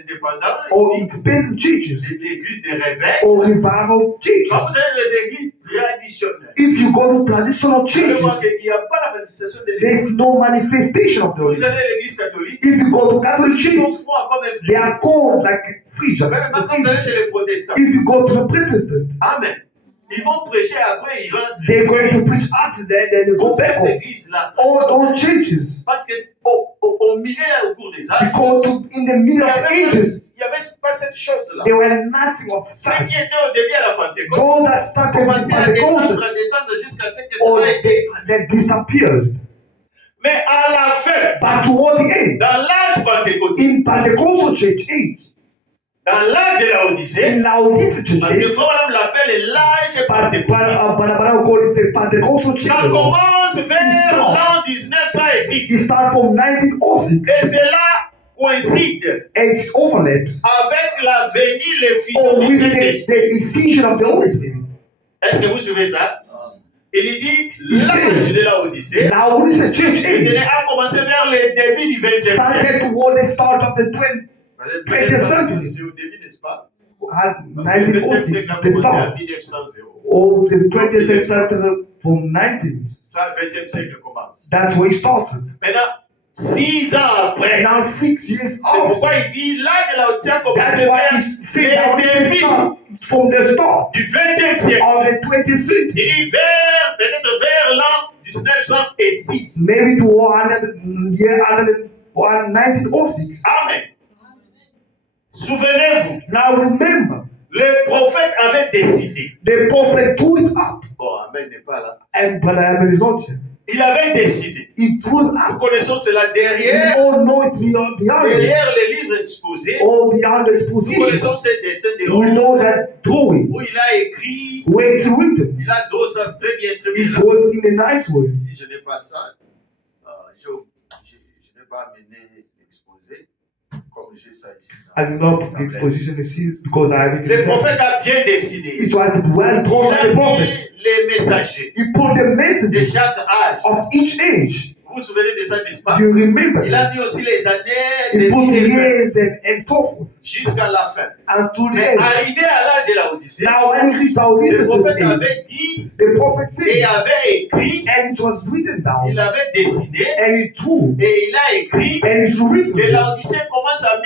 indépendantes, or ici, independent churches l'église des réveils, or revival quand churches, vous allez dans les églises traditionnelles, if you go to traditional vous allez voir churches, qu'il n'y a pas la manifestation de there's l'Esprit. no manifestation of Si the Holy vous Spirit. allez à l'église catholique, If you go to Catholic ils sont church, froids comme un they fruit. are cold like preacher. Même quand vous allez chez les protestants, If you go to the Protestant, amen. Ils vont prêcher après, ils rentrent. they're going to preach after that, then they go Toutes back ces home. églises-là, All churches, parce que au milieu, au cours des âges, because in the il middle n'y of avait, ages, pas cette chose-là. there were nothing of Ceux such. qui étaient au début à la Pentecôte Those that started with commençaient à Pentecost, descendre jusqu'à ce que or cela ait été. they disappeared. Mais à la fin, But toward the end, dans l'âge in pentecôtiste, Pentecostal church age, dans l'âge de la Odyssée, in Laodicea church parce que age, Frère l'appelle l'âge pentecôtiste, Barbara call it the Pentecostal ça church. commence vers l'an 1906. It starts from 1906 Et cela coïncide and it overlaps avec la venue, l'effusion du with Saint-Esprit. the effusion of the Holy Spirit. Est-ce que vous suivez ça? Il dit l'âge de la Odyssée Laodicea church age a commencé vers le début du 20e siècle. started toward the start of the 20th century. C'est au début, n'est-ce pas? At Parce que le 20e 1906, siècle a the commencé en start. 1900. Or the 20th century started from 19. Ça, le 20e siècle commence. That's where it started. Maintenant, 6 ans après, And now 6 years c'est after, pourquoi il dit l'âge de la Odyssée a commencé that's why vers it says that le we début start from the start du 20e siècle. of the 20th century. Il dit peut-être vers l'an 1906. Maybe to 100 year 1906. Amen. Souvenez-vous, Now remember, les prophètes avaient décidé. the prophet threw it up, Bon, Amen n'est pas là. and Brother Abel is not here. Il avait décidé. He threw it Nous up. connaissons cela We derrière, all know it beyond it. derrière les livres exposés. All beyond the Nous connaissons exposition. ces dessins de We Rome know that drawing, où il a écrit, where it's written, il a drôle ça très bien he là. draws it in a nice way. Si je n'ai pas ça, je n'ai pas amené l'exposé comme j'ai ça ici. I did not put the exposition in scenes because I have it. Le prophète a bien dessiné. It was well drawn Il by a the prophet. mis les messagers He put the de message chaque âge. of each age. Vous vous souvenez de ça, n'est-ce pas? You remember? Il a mis aussi les années He de put the 1900 years and so jusqu'à la fin. unto the Mais end. arrivé à l'âge de la Odyssée, Now when he reached our le prophète age, avait dit the prophet et said, avait écrit, and it was written down, il avait dessiné and he drew, et il a écrit and it's que written. la Odyssée commence en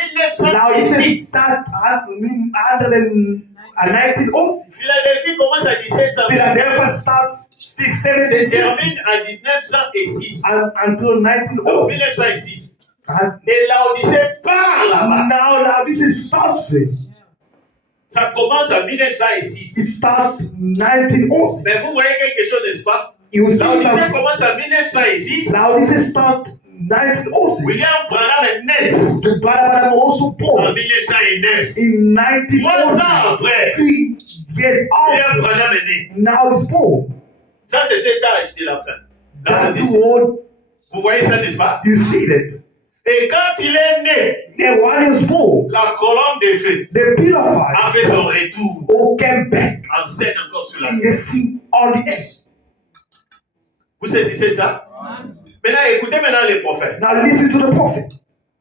Now it says 1906. start at 1906. Philadelphie commence à 1700. Philadelphia starts Se 670 termine en 1906. until Donc 1906. 1906. And Et la Odyssée part là-bas. now this is starts this. Ça commence en 1906. It starts 1906. Mais vous voyez quelque chose, n'est-ce pas? You see La Odyssée that commence en 1906. now this is start 1906. William Branham naît The Bible also en born 1909. in 3 ans 1906. après, 3 years William after, Branham est né. now it's born. Ça, c'est cet âge de la fin. La That's Odyssée. what Vous voyez ça, n'est-ce pas? you see that. Et quand il est né, And when he was born, la colonne de feu the pillar of fire a fait son retour all came back en scène encore sur la in terre. the sea on the earth. Vous saisissez ça? Maintenant, écoutez maintenant les prophètes. Now listen to the prophet.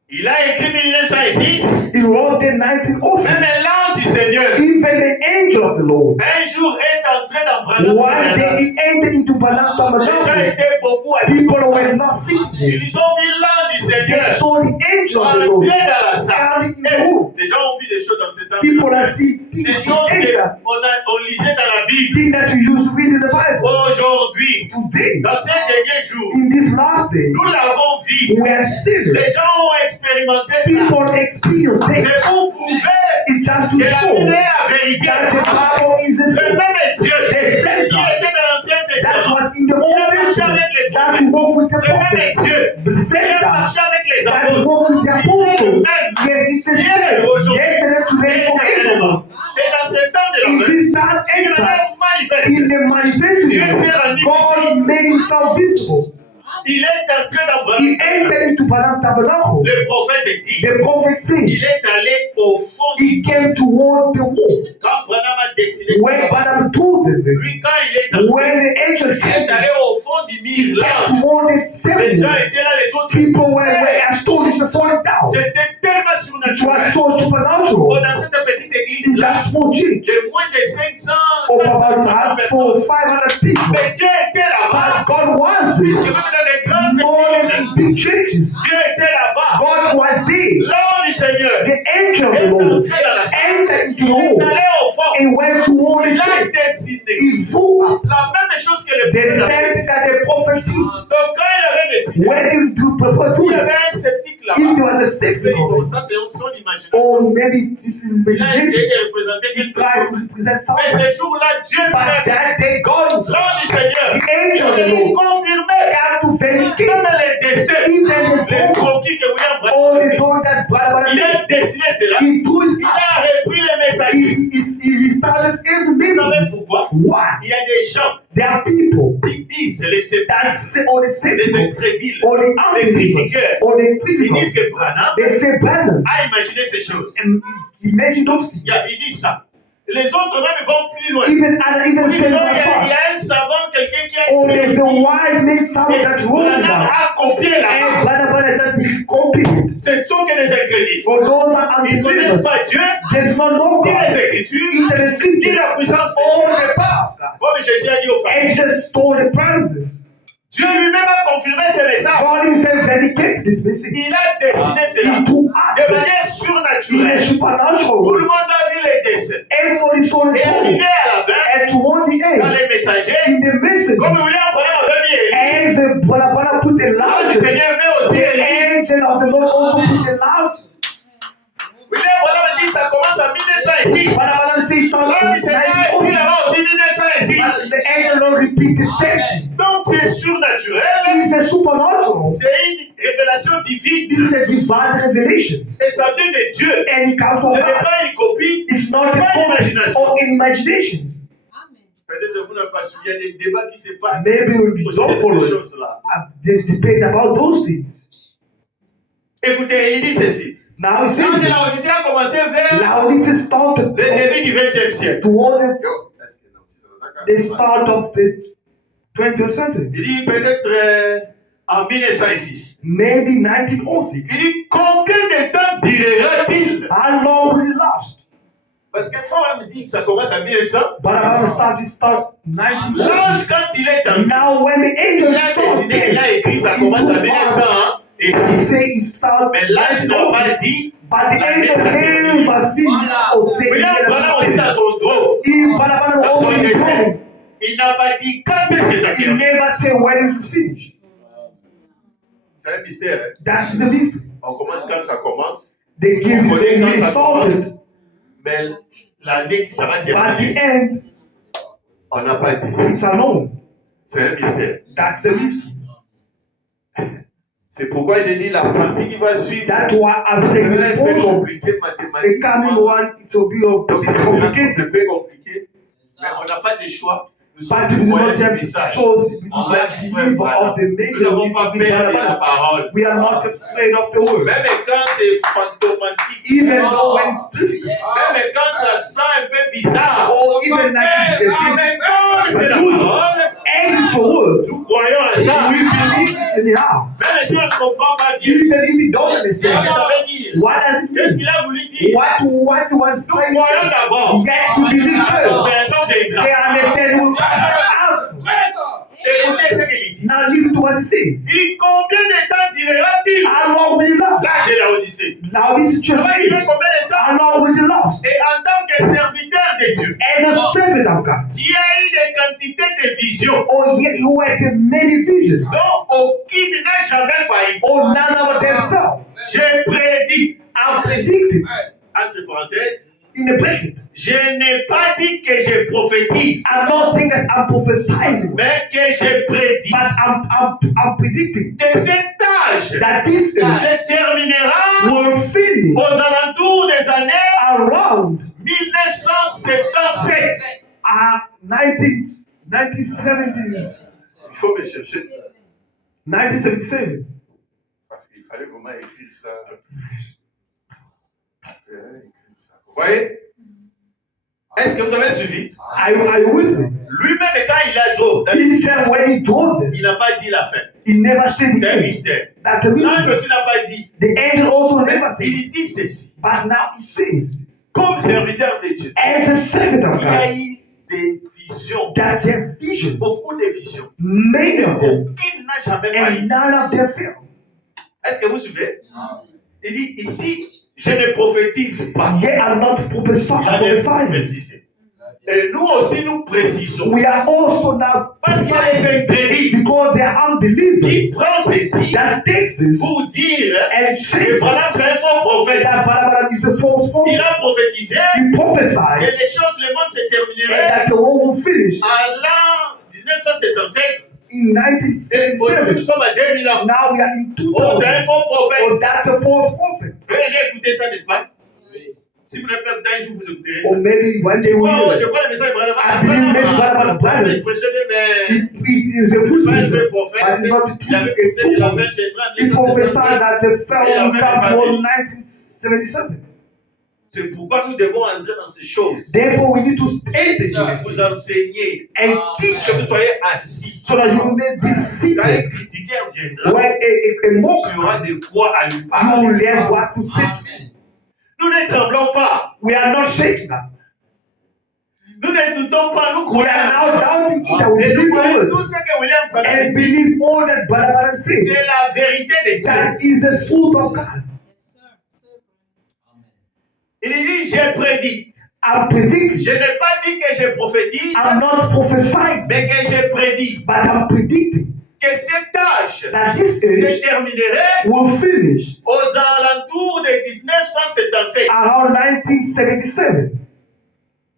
Il a écrit 1906. He wrote in 1906. Même l'ange du Seigneur, Even the angel of the Lord, un jour est entré dans Branham One day Tabernacle, he entered into Balaam les gens Tabernacle. étaient beaucoup à People were not sitting. Ils ont vu l'ange du They Seigneur saw the angel of the entrer Lord dans la salle. coming in the Et room. les gens ont vu des choses dans ce temps. People are still Des thinking choses qu'on lisait dans la Bible. things that you used to read in the Bible. Aujourd'hui, Today, dans ces derniers jours, in this last day, nous l'avons vu. we are sinners. Les gens ont expérimenté ça. People experience it. C'est pour prouver It has to que la show Bible est la vérité. that the Bible is the Le truth. même Dieu The same qui God était dans l'Ancien that Testament, was in the il a Old marché Testament, avec les that prophètes. walked with the Le même prophets, Dieu but the qui same a God marché avec les that apôtres. walked with the Il est le apostles. même. Yes, it's the Hier, same. aujourd'hui, Yesterday, today, éternellement. forever. Et dans ce temps de In la this time, il enter a manifesté. in the manifestation, God made himself visible. Il est entré dans He Branham. entered into Balaam Tabernacle. Le prophète dit, The prophet il said est allé au fond he du came toward the wall. Quand Branham a décidé When ça, Balaam told them this, lui, quand il est entré, when the angel il est came, allé au fond du he mur came large. toward the Les gens temple. étaient là, les autres. People were astonished to fall down. C'était tellement It surnaturel. was so Oh, supernatural. dans cette petite In église là, that small church de moins de 500, of 400, about 500 500 personnes. people. Mais Dieu était là-bas. But God was Puisque there. même dans les grandes More églises, than big churches. Dieu était là-bas. God was there. L'ange du Seigneur The angel of est the Lord entré dans la salle. entered into Il the est room allé au fond. and went toward the Il a church. décidé He drew us. la même chose que le The prophète avait same décidé. that the prophet did. Donc quand il avait décidé, When he do propose s'il y it, avait un sceptique if là-bas, there was a il dit, sceptic bon, on it, ça c'est son imagination. or maybe this is Il a essayé meditation, de représenter he quelque tried to chose. represent Mais something. ce jour-là, Dieu But même, that day, God, l'ange du Seigneur, the angel of the il Lord, confirmait got to même vindicate les décès, even the les book, croquis que William all Branham the fait. thought that Barbara Il a made. dessiné cela. He do it. Il a repris les messagers. He started every Vous savez message. pourquoi? Why? Il y a des gens There are people qui disent, les sceptiques, that say, or the les sceptical, incrédules, or the les unbelievers, critiqueurs, or the ils critical, disent que Branham they say Brandon, a imaginé ces choses. and imagine those things. Il dit ça. Les autres même vont plus loin. Even other, even Oui, say non, il y far. a un savant, quelqu'un qui a Or écrit there's ici. a wise man sound Et that wrote it Branham down. a copié And là-bas. Brother just copied it. Ce sont que des incrédules. For those that are Ils ne connaissent unbelievers, pas Dieu, they do not know ni les God, Écritures, either the ni scripture, la puissance de or Dieu. the power of God. Comme Jésus a dit aux And pharisiens. just told the promises. Dieu lui-même a confirmé ce message. God himself dedicated this message. Il a dessiné cela He took de action manière in a surnaturelle. supernatural Tout le way. monde a vu les dessins. Everybody saw the Et arrivé story. à la fin, And toward the dans end, les messagers, in the message, comme William Branham avait mis Élie, as the Balabala put the l'ange du largest, Seigneur met aussi the Élie. angel of the Lord also put the largest. William Branham a dit ça commence en 1906. Balabala says L'ange du Seigneur a dit 1906. là-bas aussi 1906. The angel Lord repeat the same. Donc c'est surnaturel. It's a supernatural. C'est une révélation divine. This is a divine revelation. Et ça vient de Dieu. And it comes Ce from n'est God. pas une copie. It's Ce not n'est a pas une copy imagination. or an imagination. Peut-être que vous n'avez pas suivi. Il y a des débats qui se passent Maybe we au don't sujet de follow ces it. choses-là. There's debate about those things. Écoutez, il dit ceci. Now it L'ange de says, la Odyssée a commencé vers Laodicea started le début du XXe siècle. toward Yo, est-ce que non, si ça va, ça the va. start of the 20th century, Il dit peut-être en 1906. maybe 1906. Il dit combien de temps durera-t-il? How long will it last? Parce que Fawam dit que ça commence en 1900. But I start 1906. L'ange, quand il est en Now, when the il angel a dessiné, il a started, écrit, ça commence en 1900. he Et say it started, mais l'ange n'a pas dit. but the angel never finished or say William Branham aussi dans it. son dos, In Balabala dans son also dessin, il n'a pas dit quand est-ce que ça he termine. never say when it will finish. C'est un mystère. Hein? That's the mystery. On commence quand ça commence. They give On you connaît quand the ça commence. started, Mais l'année qui ça va but the terminer, end, on n'a pas dit. it's alone. C'est un mystère. That's the mystery. C'est pourquoi j'ai dit la partie qui va suivre. That's why I'm C'est saying un the peu portion. compliqué The coming mathématiquement. one, it will be of Donc it's c'est complicated. un peu compliqué. Mais on n'a pas de choix. Nous sommes But des we do moyens not du have message. choice. We do On not va have dire, believe voilà. of the Nous message. n'avons pas peur de la parole. We are not afraid of the word. Même quand c'est fantomatique. Even though when it's difficult, Même quand ça sent un peu bizarre. or even like it's a Mais quand c'est la parole, and it's the word, nous croyons à ça. we believe it anyhow. Même si on ne comprend pas Dieu. Even if we don't C'est ce que understand, ça veut dire. What does it Qu'est-ce mean? qu'il a voulu dire? What he was Nous trying croyons to d'abord. get to believe first. Personne They viendra. understand who out. Écoutez ce qu'il dit. Now listen to what he says. Il dit combien de temps durera-t-il? How long will you last? Ça, c'est la Odyssée. Now this is Ça church va age. durer combien de temps? How long will you last? Et en tant que serviteur de Dieu, As a servant of God. qui a eu des quantités de visions Oh, yet you had many visions. dont aucune n'a jamais failli. Oh, none of them fell. J'ai prédit, I predicted entre parenthèses, in the bracket. je n'ai pas dit que je prophétise, I'm not saying that I'm prophesying, mais que je prédis but I'm predicting que cet âge that this age se terminera will finish aux alentours des années around 1977. 1970, Il faut me chercher ça. 1977. Parce qu'il fallait vraiment écrire ça. Vous voyez? Est-ce que vous avez suivi? Are you with me? Lui-même, quand il a drôle, He said when he told il this, n'a pas dit la fin. he never said C'est un it. mystère. That's the L'ange reason. aussi n'a pas dit. The angel also Mais never said it. il dit ceci. But now he says, Comme serviteur de Dieu, as a servant of il a God, eu des visions. that their visions, Beaucoup de visions. many of them, Aucune n'a jamais failli. and none of them failed. Est-ce que vous suivez? Il dit ici, je ne prophétise pas. Yet I'm not Il a prophesying. précisé. Et nous aussi, nous précisons. We are also now Parce qu'il y a des incrédules because they are unbelievers qui prennent ceci that takes this pour dire and que say Branham c'est un faux prophète. that Balaam is a false Il prophet. a prophétisé He que prophesied les choses, le monde se and terminerait that the world will finish en l'an 1977. in Et aujourd'hui, nous 1977. sommes à 2000 ans. Now we are in Oh, c'est un 2000. faux prophète. Oh, that's a false prophet. J'ai écouté ça, n'est-ce pas? Si vous n'avez pas écouté un jour, vous écouterez ça. Or maybe one day we'll Oh, hear je it. crois le message de Branham. I believe this Balaam the Branham prophet. impressionné, mais It is a c'est good pas un vrai news, prophète. but it's not the Il avait truth. prédit la fin It's de Général He prophesied 1977. that the fellow would come was 1977. C'est pourquoi nous devons entrer dans ces choses. Therefore, we need to stay there Vous enseigner. and teach Que vous soyez assis. so that you may be Quand seated. un critiqueur viendra, When a tu mocker, auras de quoi à lui you will parler. learn what to say. Nous ne tremblons pas. We are not shaking now. Nous ne doutons pas. Nous We are now croyons. doubting it that we Et nous believe croyons the tout word ce que William Branham and dit. believe all that Balaam says. C'est la vérité de Dieu. That is the truth of God. Il dit, j'ai prédit. I'm predicting. Je n'ai pas dit que je prophétise, I'm not prophesying, mais que j'ai prédit but I'm predicting que cet âge that this se age terminerait will finish aux alentours de 1977. around 1977.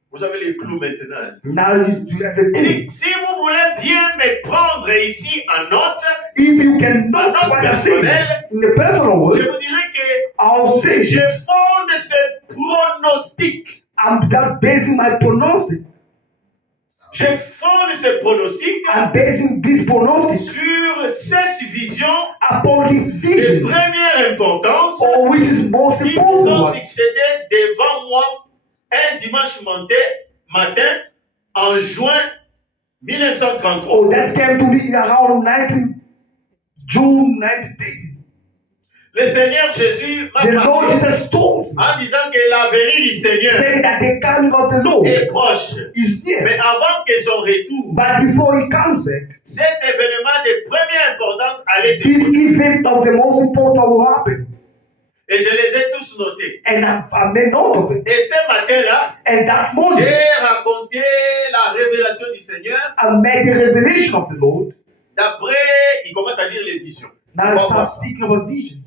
Vous avez les clous maintenant. Now you have a Il clue. dit, si vous voulez bien me prendre ici en note, If you can know Not what I'm saying personnel. in the personal je word, vous dirais que I'll say je fonde ce pronostic. I'm not basing my prognostic. Je fonde ce pronostic I'm basing this prognostic sur cette vision upon this de vision, première importance or which is most qui nous important ont one. succédé devant moi un dimanche matin en juin 1933. Oh, that came to me in around June 1930. Le Seigneur Jésus m'a The Lord parlé Jesus told me, en disant que la venue du Seigneur saying that the coming of the Lord est proche. is Mais near. avant que son retour, But before he comes back, cet événement de première importance allait se this produire. event of the most important will happen. Et je les ai tous notés. And I made note of it. Et ce matin-là, And that morning, j'ai raconté la révélation du Seigneur. I made the revelation of the Lord. D'après, il commence à dire les visions. Now On I va start voir ça. speaking about visions.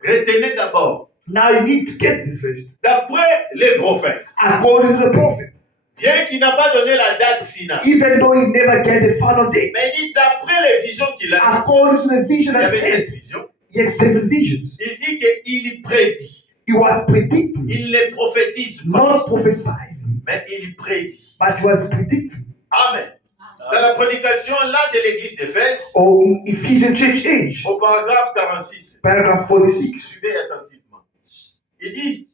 Retenez d'abord. Now you need to get this first. D'après les prophètes, According to the prophet, bien qu'il n'a pas donné la date finale, even though he never get the final date, mais il dit d'après les visions qu'il a eues, according to the vision il y that avait said, cette vision, he had 7 visions. il dit qu'il prédit. He was predicting, Il ne prophétise pas, not prophesying, mais il prédit. but was predicting. Amen. Dans la prédication là de l'église d'Éphèse, Or in Ephesians church age, au paragraphe 46, paragraph 46, suivez attentivement. Il dit,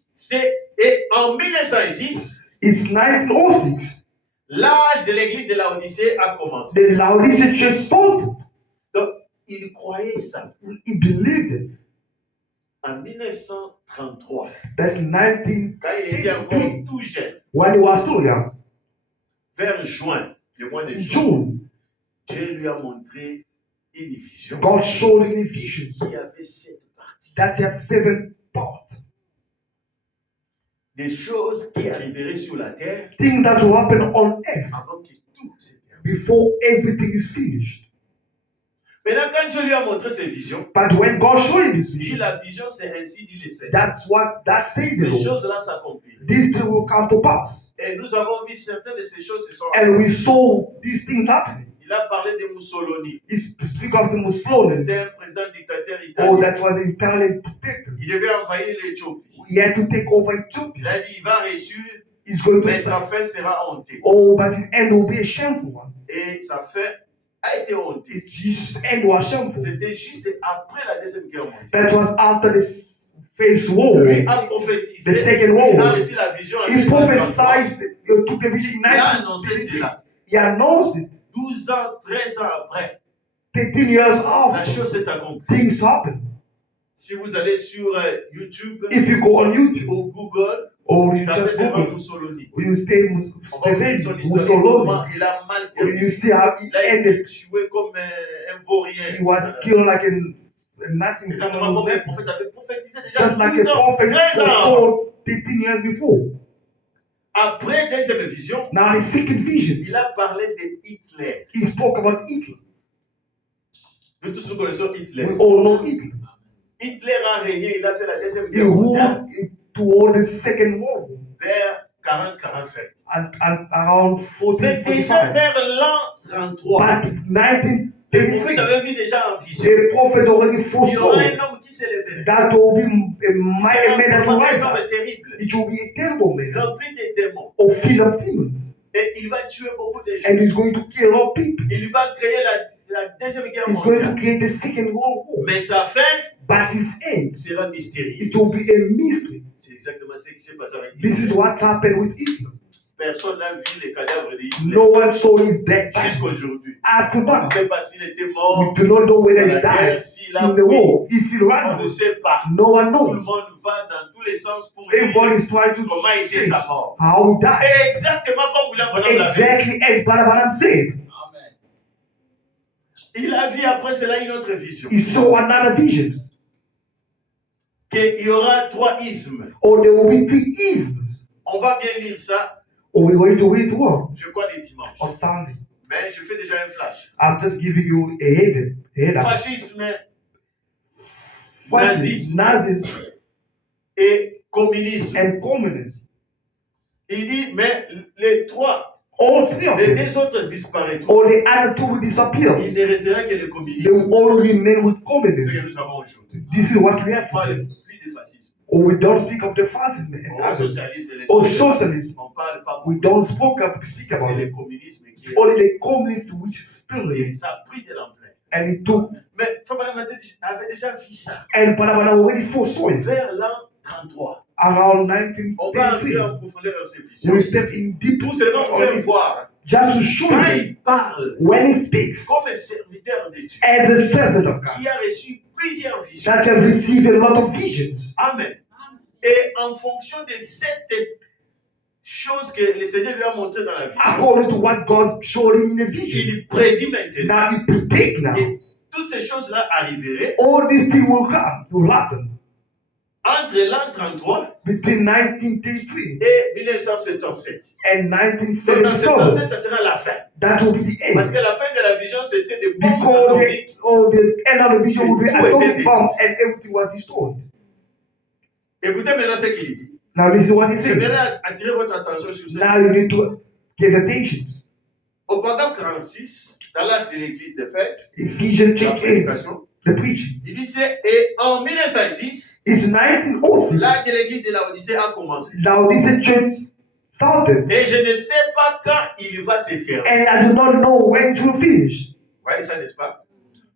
et en 1906, it's 1906, l'âge de l'église de la Odyssée a commencé. the Laodicean church started. Donc, il croyait ça. He believed it. En 1933, That's 19 quand il était encore tout jeune, when he was still young. vers juin, le mois de In juin, June, Dieu lui a montré une vision God showed him in visions qui avait 7 parties. that have 7 parts. Des choses qui arriveraient sur la terre Things that will happen on earth avant que tout se termine. before everything is finished. Maintenant, quand Dieu lui a montré ses visions, But when God showed him this il dit vision, la vision, c'est ainsi dit le Seigneur. that's what that says. Ces The Lord. choses-là s'accompliront. These things will come to pass. Et nous avons vu certaines de ces choses se sont And we saw these things happening. Il a parlé de Mussolini. He speak of the Muslims. C'était un président dictateur Oh, italien. that was an Italian dictator. Il devait envahir l'Éthiopie. He had to take over Ethiopia. Il a dit, il va réussir, He's going to mais sa fin sera hontée. oh, but his end will be a shameful one. Et sa fin a été hontée. His end was shameful. C'était juste après la Deuxième Guerre mondiale. That was after the First War. Lui a prophétisé. The Second Il a War. reçu la vision en He 1933. prophesied to the vision in Il a annoncé 1933. cela. He announced it 12 ans, 13 ans après, 13 years la after. chose s'est accomplie. Things happen. Si vous allez sur YouTube If you go on YouTube ou Google, or you tapez just seulement Google, Mussolini. you stay On va voir son histoire, Mussolini, comment il a mal or you terminé. see how he Il a été ended. tué comme un vaurien. He was killed like in nothing. Exactement comme les prophètes avaient prophétisé déjà Just like 12 a ans, prophet 13 ans. foretold 13 years before. Après deuxième vision, Now the second vision, il a parlé de Hitler. he spoke about Hitler. Nous tous nous connaissons Hitler. We all know Hitler. Hitler a régné, il a fait la deuxième He guerre mondiale ruled toward the Second World War vers 40-45. and around Mais déjà 1445. vers l'an 33, But les prophètes 1933, avaient vu déjà en vision. the prophet already Il y aura foresaw un homme qui s'élèverait. that will be a C'est man that will un rise homme up. terrible, It will be a terrible man rempli de démons. or filled of demons. Et il va tuer beaucoup de gens. And he's going to kill all people. Il va créer la deuxième guerre He's going to mondiale. create the Second World War. Mais sa fin But his end, sera mystérieuse. it will be a mystery. C'est exactement ce qui s'est passé avec This is Hitler. what happened with Hitler. Personne n'a vu les cadavres de Hitler No one saw his dead body. jusqu'aujourd'hui. After On ne that, sait pas s'il était we mort do not know dans whether la he died guerre, s'il a in the fui. war. If he On ran, ne sait pas. no one Tout le knows. monde va dans tous les sens pour dire Everybody's trying to comment était say sa mort. how he died. Exactement comme William Branham l'avait. Exactly as Brother Branham said. Il a vu après cela une autre vision. He saw another vision. Qu'il y aura 3 ismes. Or there will be 3 isms. On va bien lire ça, Or we're going to read one je crois, les dimanches. on Sunday. Mais je fais déjà un flash. I'm just giving you a head up. Fascisme, Fascism, Nazism, et communisme. and communism. Il dit, mais les 3, All 3 of les them. 2 autres disparaîtront. Or the other 2 will disappear. Il ne restera que le They communisme. will all remain with C'est ce communism. que nous avons aujourd'hui. This is what we have On ne today. parle plus de fascisme. Or we don't speak of the fascism and Au others. socialisme, et les Or socialistes. socialism. On ne parle pas We beaucoup. don't speak C'est about le it. communisme qui est. Only the communists which still Et live. ça a pris de l'ampleur. And it took, Mais Fabien avait déjà vu ça. and Panama already foresaw it. Vers l'an 33. Around On va entrer 1933. en profondeur dans ces visions. We step in deep Tout seulement pour faire voir. just to show Quand you il parle when he speaks comme un serviteur de Dieu as the servant of God qui a reçu plusieurs visions. that have received a lot of visions. Amen. Et en fonction de cette chose que le Seigneur lui a montré dans la vision, According to what God showed him in a vision. il prédit maintenant Now he predict now. que toutes ces choses-là arriveraient All these things will come, will happen entre l'an 33 between 1933 et 1977. and Donc dans 1977. 77, ça sera la fin. That will be the Parce end. que la fin de la vision, c'était des bombes Because atomiques. the end of the vision will be Tout était atomic détruit. bomb and everything was destroyed. Écoutez maintenant ce qu'il dit. Now this is what he J'aimerais says. attirer votre attention sur cette Now you chose. need to give attention. Au paragraphe 46, dans l'âge de l'église d'Éphèse, Ephesians la chapter 8, prédication, the preaching. il dit c'est, et en 1906, It's 1906. l'âge de l'église de la Odyssée a commencé. Now this church started. Et je ne sais pas quand il va se terminer. And I do not know when it will finish. Vous voyez ça, n'est-ce pas?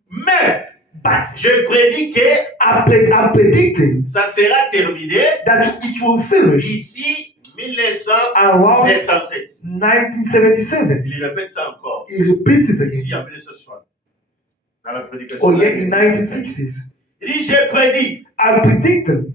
Mais, But je prédis que I'm predicting ça sera terminé that it will finish d'ici 1977. 1977. Il répète ça encore. He repeated it Ici again. en 1960. Dans la prédication. Oh yeah, in 1960s. Il dit, j'ai prédit I predicted.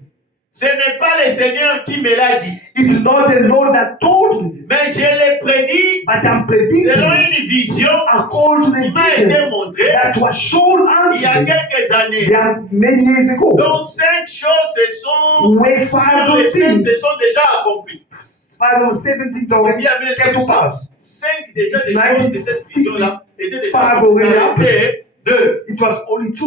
Ce n'est pas le Seigneur qui me l'a dit. It's not the Lord that told me this. Mais je l'ai prédit But I'm predicting selon une vision according to qui the m'a été vision montrée that was shown il y a unto me quelques années. there many years ago. Donc 5 choses se sont, Where sur 5 les 7 things, se sont déjà accomplies. 5 or 7 things already S'il y avait came to pass. 5 déjà des choses de cette vision-là étaient déjà Five accomplies. already Ça restait 2. It was only 2.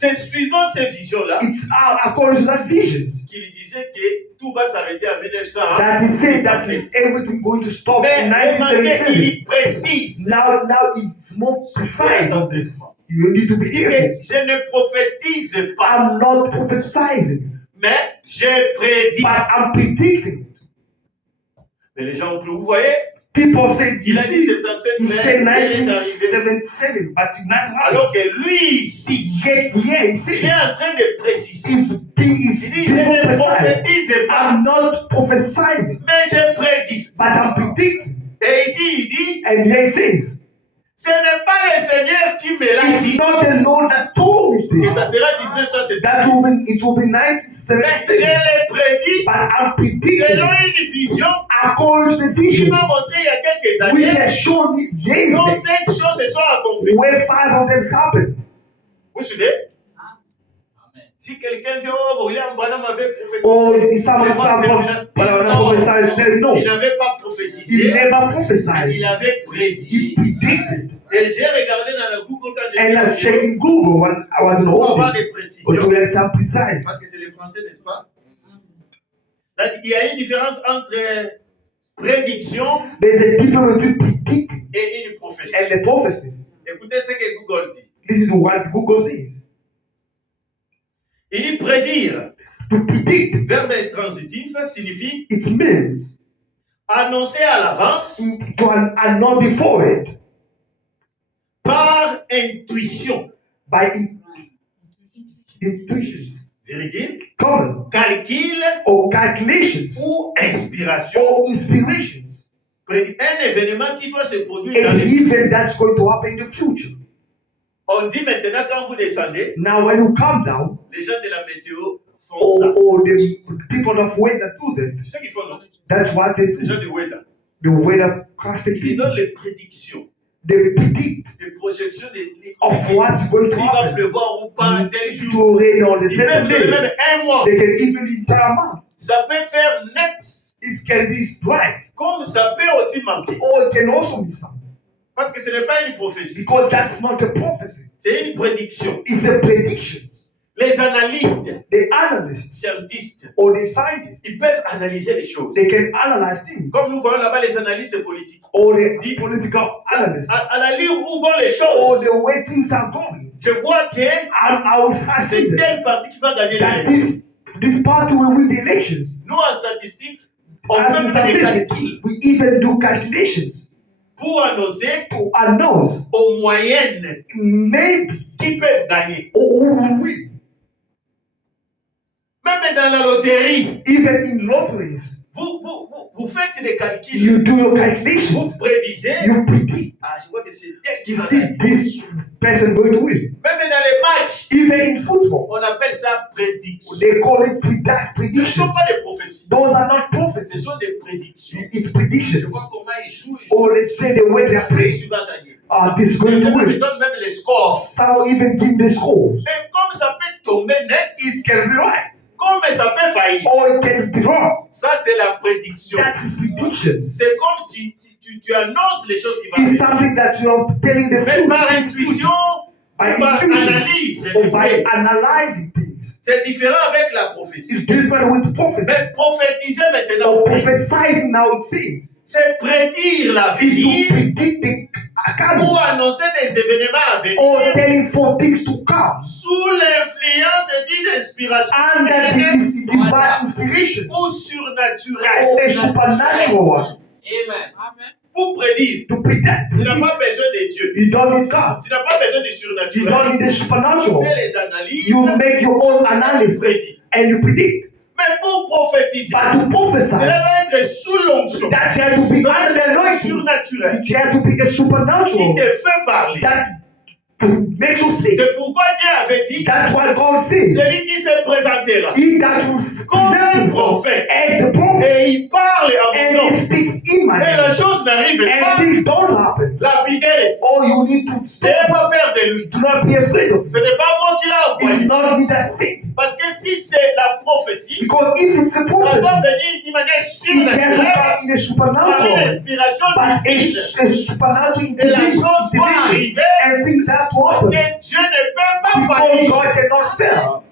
C'est suivant ces visions-là It's according to that vision qu'il disait que tout va s'arrêter en that he said that 1957. everything going to stop Mais in remarquez, 1937. il précise. Now it's more precise on this. Attentivement. You need to be Il dit careful. que je ne prophétise pas, I'm not prophesying, mais je prédis. but I'm predicting. Mais les gens ont cru, vous voyez, People say, il you a dit see, 77, he mais said il est arrivé. 1977, but it's not happening. Alors que lui ici, Yet, yeah, he il said, est en train de préciser. is Il dit, je ne prophétise pas, I'm not prophesying, mais je prédis. but I'm predicting. Et ici, il dit, And here he says, ce n'est pas le Seigneur qui me l'a it's dit. not the Lord that told me Et this. ça sera 1970. It will be Mais je 1977. l'ai prédit But I'm predicting selon une vision according to the qui vision m'a montré il y a quelques which années. has shown me years Donc ago, 5 choses se sont accomplies. where 5 of them happened. Vous suivez? Si quelqu'un dit, oh, William Branham avait prophétisé, Or someone no, il n'avait pas he prophétisé, never prophesied. il avait He prédit. predicted. Et j'ai regardé dans le Google quand j'ai And vu I la was vidéo checking Google when I was in pour avoir office. des But précisions. we had some precise. Parce que c'est les Français, n'est-ce pas? Là, il y a une différence entre prédiction There's a difference between predict et une and the prophétie. prophecy. Écoutez ce que Google dit. This is what Google says. Il dit prédire, To predict, verbe intransitif, signifie it means annoncer à l'avance to know before it par intuition, by intuition, virgule, common, calcul or calculations, ou inspiration. or inspirations. Un événement qui doit se produire dans An le futur. event that's going to happen in the future. On dit maintenant quand vous descendez, Now, when you come down, les gens de la météo font ça. or the people of weather do that, C'est ce qu'ils font, non? that's what they Les gens do. de weather. The weather casting Ils people, donnent les prédictions, they predict les projections of what's going to s'il va happen. pleuvoir ou pas tel To jour. rain on the Ils peuvent certain donner day. même un mois. They can even entire month. Ça peut faire net, It can be dry, comme ça peut aussi manquer. or it can also be some. Parce que ce n'est pas une prophétie, Because that's not a prophecy. c'est une prédiction. It's a prediction. Les analystes, The analysts scientifiques, or the scientists, ils peuvent analyser les choses. they can analyze things. Comme nous voyons là-bas les analystes politiques. Or the political analysts. À la lire où vont les Or choses, the way things are going. je vois que I c'est see that, telle partie qui va gagner that l'élection. this party will win the elections. Nous, en statistique, on As fait in même des statistics, calculs we even do calculations pour annoncer to announce aux moyennes maybe qui peuvent gagner. or who will win. Même dans la loterie, Even in lotteries, vous faites des calculs, you do your vous calculations. prédisez. You predict. Ah, je vois que c'est tel qui You va see gagner. this person going to win. Même dans les matchs, Even in football, on appelle ça prédiction. they call it Ce ne predictions. sont pas des prophéties, Those are not ce prophecies. sont des prédictions. It's Je predictions. vois comment ils jouent. Or let's say the way they are Celui playing. qui va gagner. This is going to Certains me win. donnent même les scores. Some even give the scores. Et comme ça peut tomber net, It can be right. comme ça peut faillir. Or it can be wrong. Ça, c'est la prédiction. That is prediction. C'est comme tu annonces les choses qui vont It's arriver. something that you are telling the Mais par future. intuition, By ou par intuition. analyse, Or by analyzing things. c'est différent avec la prophétie. It's different with prophecy. Mais prophétiser maintenant, Or prophesying now it says. c'est prédire Is to l'avenir predict the ou outcome. annoncer des événements à Or venir telling for things to come. sous l'influence d'une inspiration Under divine the divine inspiration. ou surnaturelle. Or a supernatural one. Amen. Pour prédire, To predict. tu n'as pas besoin de Dieu. You don't need God. Tu n'as pas besoin du You surnaturel. don't need the Tu supernatural. fais les analyses You make your own et tu analysis prédis. and you predict. Mais pour prophétiser, But to prophesy, cela va être sous l'onction. that had to be Ça va under être anointing. surnaturel. It had to be a Qui supernatural te fait parler. that to make you sick. C'est pourquoi Dieu avait dit, That's why God says, celui qui se présentera he that will comme present un himself prophète, as a prophet, et il parle à mon and nom, he speaks in my et la name, chose n'arrive and pas, things don't happen. lapidez-le. All you need to stop. N'ayez pas peur de lui. Do not be afraid of Ce him. n'est pas moi qui l'ai It's envoyé. not me that said. Parce que si c'est la prophétie, Because if it's a ça doit prophet, venir d'une manière it can surnaturelle, come in a par une supernatural way. inspiration But divine. a supernatural Et la chose doit intervention, arriver and things have to parce happen. que Dieu ne peut pas Because faillir. God cannot fail.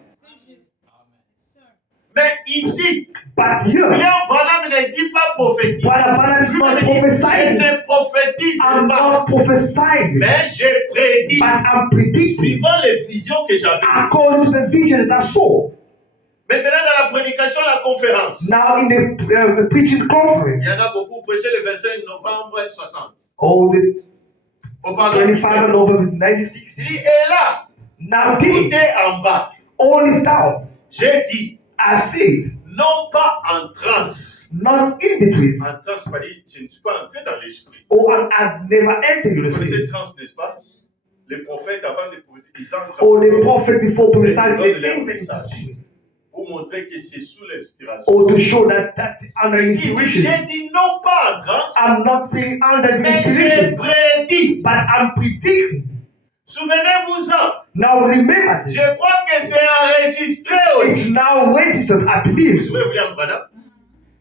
Mais ici, But here, William Branham ne dit pas prophétiser. Brother Branham is Lui not me dit, je prophesying. ne prophétise I'm pas, not prophesying, mais je prédis but I'm predicting suivant les visions que j'avais. according to the vision that I saw. Maintenant, dans la prédication, la conférence, Now in the preaching conference, il y en a beaucoup prêché le 25 novembre 60. oh, the Au pardon, 25 November 1960. Il dit, et là, Now tout this, est en bas. all is down. J'ai dit, I see, non pas en transe. not in between. En transe, ça veut dire, je ne suis pas entré dans l'esprit. Oh, I've never entered Vous the connaissez spirit. transe, n'est-ce pas? Les prophètes, avant de prophétiser, ils entrent Oh, en the transe prophet before Et prophesying, ils they donnent leur enter into message. spirit. pour montrer que c'est sous l'inspiration. Or to show that under Ici, inspiration. j'ai dit non pas en transe, I'm not speaking under the mais j'ai inspiration, prédit. but I'm predicting. Souvenez-vous-en. Now remember this. Je crois que c'est enregistré It's aussi. now registered, I Vous believe. savez, William Branham,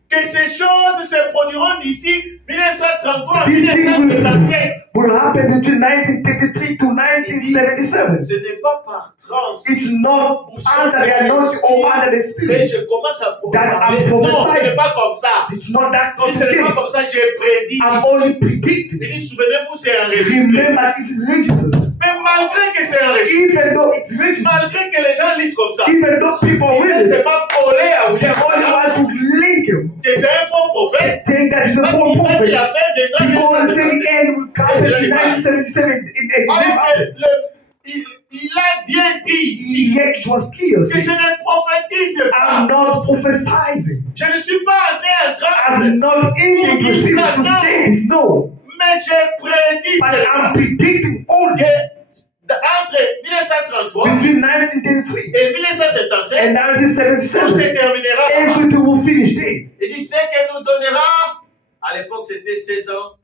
que ces choses se produiront d'ici 1933 à This thing 1977. will happen between 1933 to Il dit, 1977. ce n'est pas par transe. It's not under the anointing or under the Et spirit. je commence à That parler. I'm Non, ce prophesying. n'est pas comme ça. It's not that Il dit, ce n'est pas comme ça, j'ai prédit. I'm only predicting. Il dit, souvenez-vous, c'est enregistré. Remember, this is registered. Mais malgré que c'est enregistré, Even though it's registered, malgré que les gens lisent comme ça, even though people il read ne s'est it, pas collé à they William only Branham want to link him, que c'est un faux prophète. saying that he's a Parce false qu'il dit prophet. que la fin viendra Because the 1977. end will come Et cela in n'est pas arrivé. 1977. Alors que il a bien dit ici Yet it was clear. que je ne prophétise I'm pas. not prophesying. Je ne suis pas entré en transe, I'm not in the spirit to say this, no. mais je prédis But seulement I'm predicting only que entre 1933 between 1933 et 1977, and tout se 1977, terminera là-bas. everything will finish there. Il dit, ce que nous donnera, à l'époque c'était 16 ans,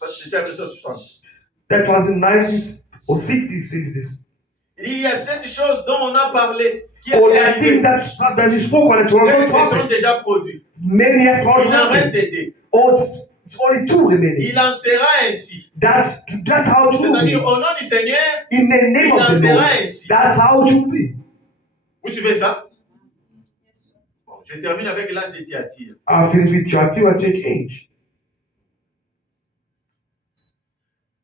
parce que c'était en 1960. That was in 19 or 60s, 60s. Il dit, il y a cette chose dont on a parlé, qui est Or the arrivée. thing that you spoke on, it was Celles not qui sont prophet. déjà produites. Many have not Il en reste happened. des. Or it's only two remaining. Il en sera ainsi. That's how it will C'est-à-dire, be. au nom du Seigneur, In the name il of en the sera Lord. ainsi. That's how it will be. Vous suivez ça? Bon, je termine avec l'âge de Thyatire. I'll finish with Thyatira church age.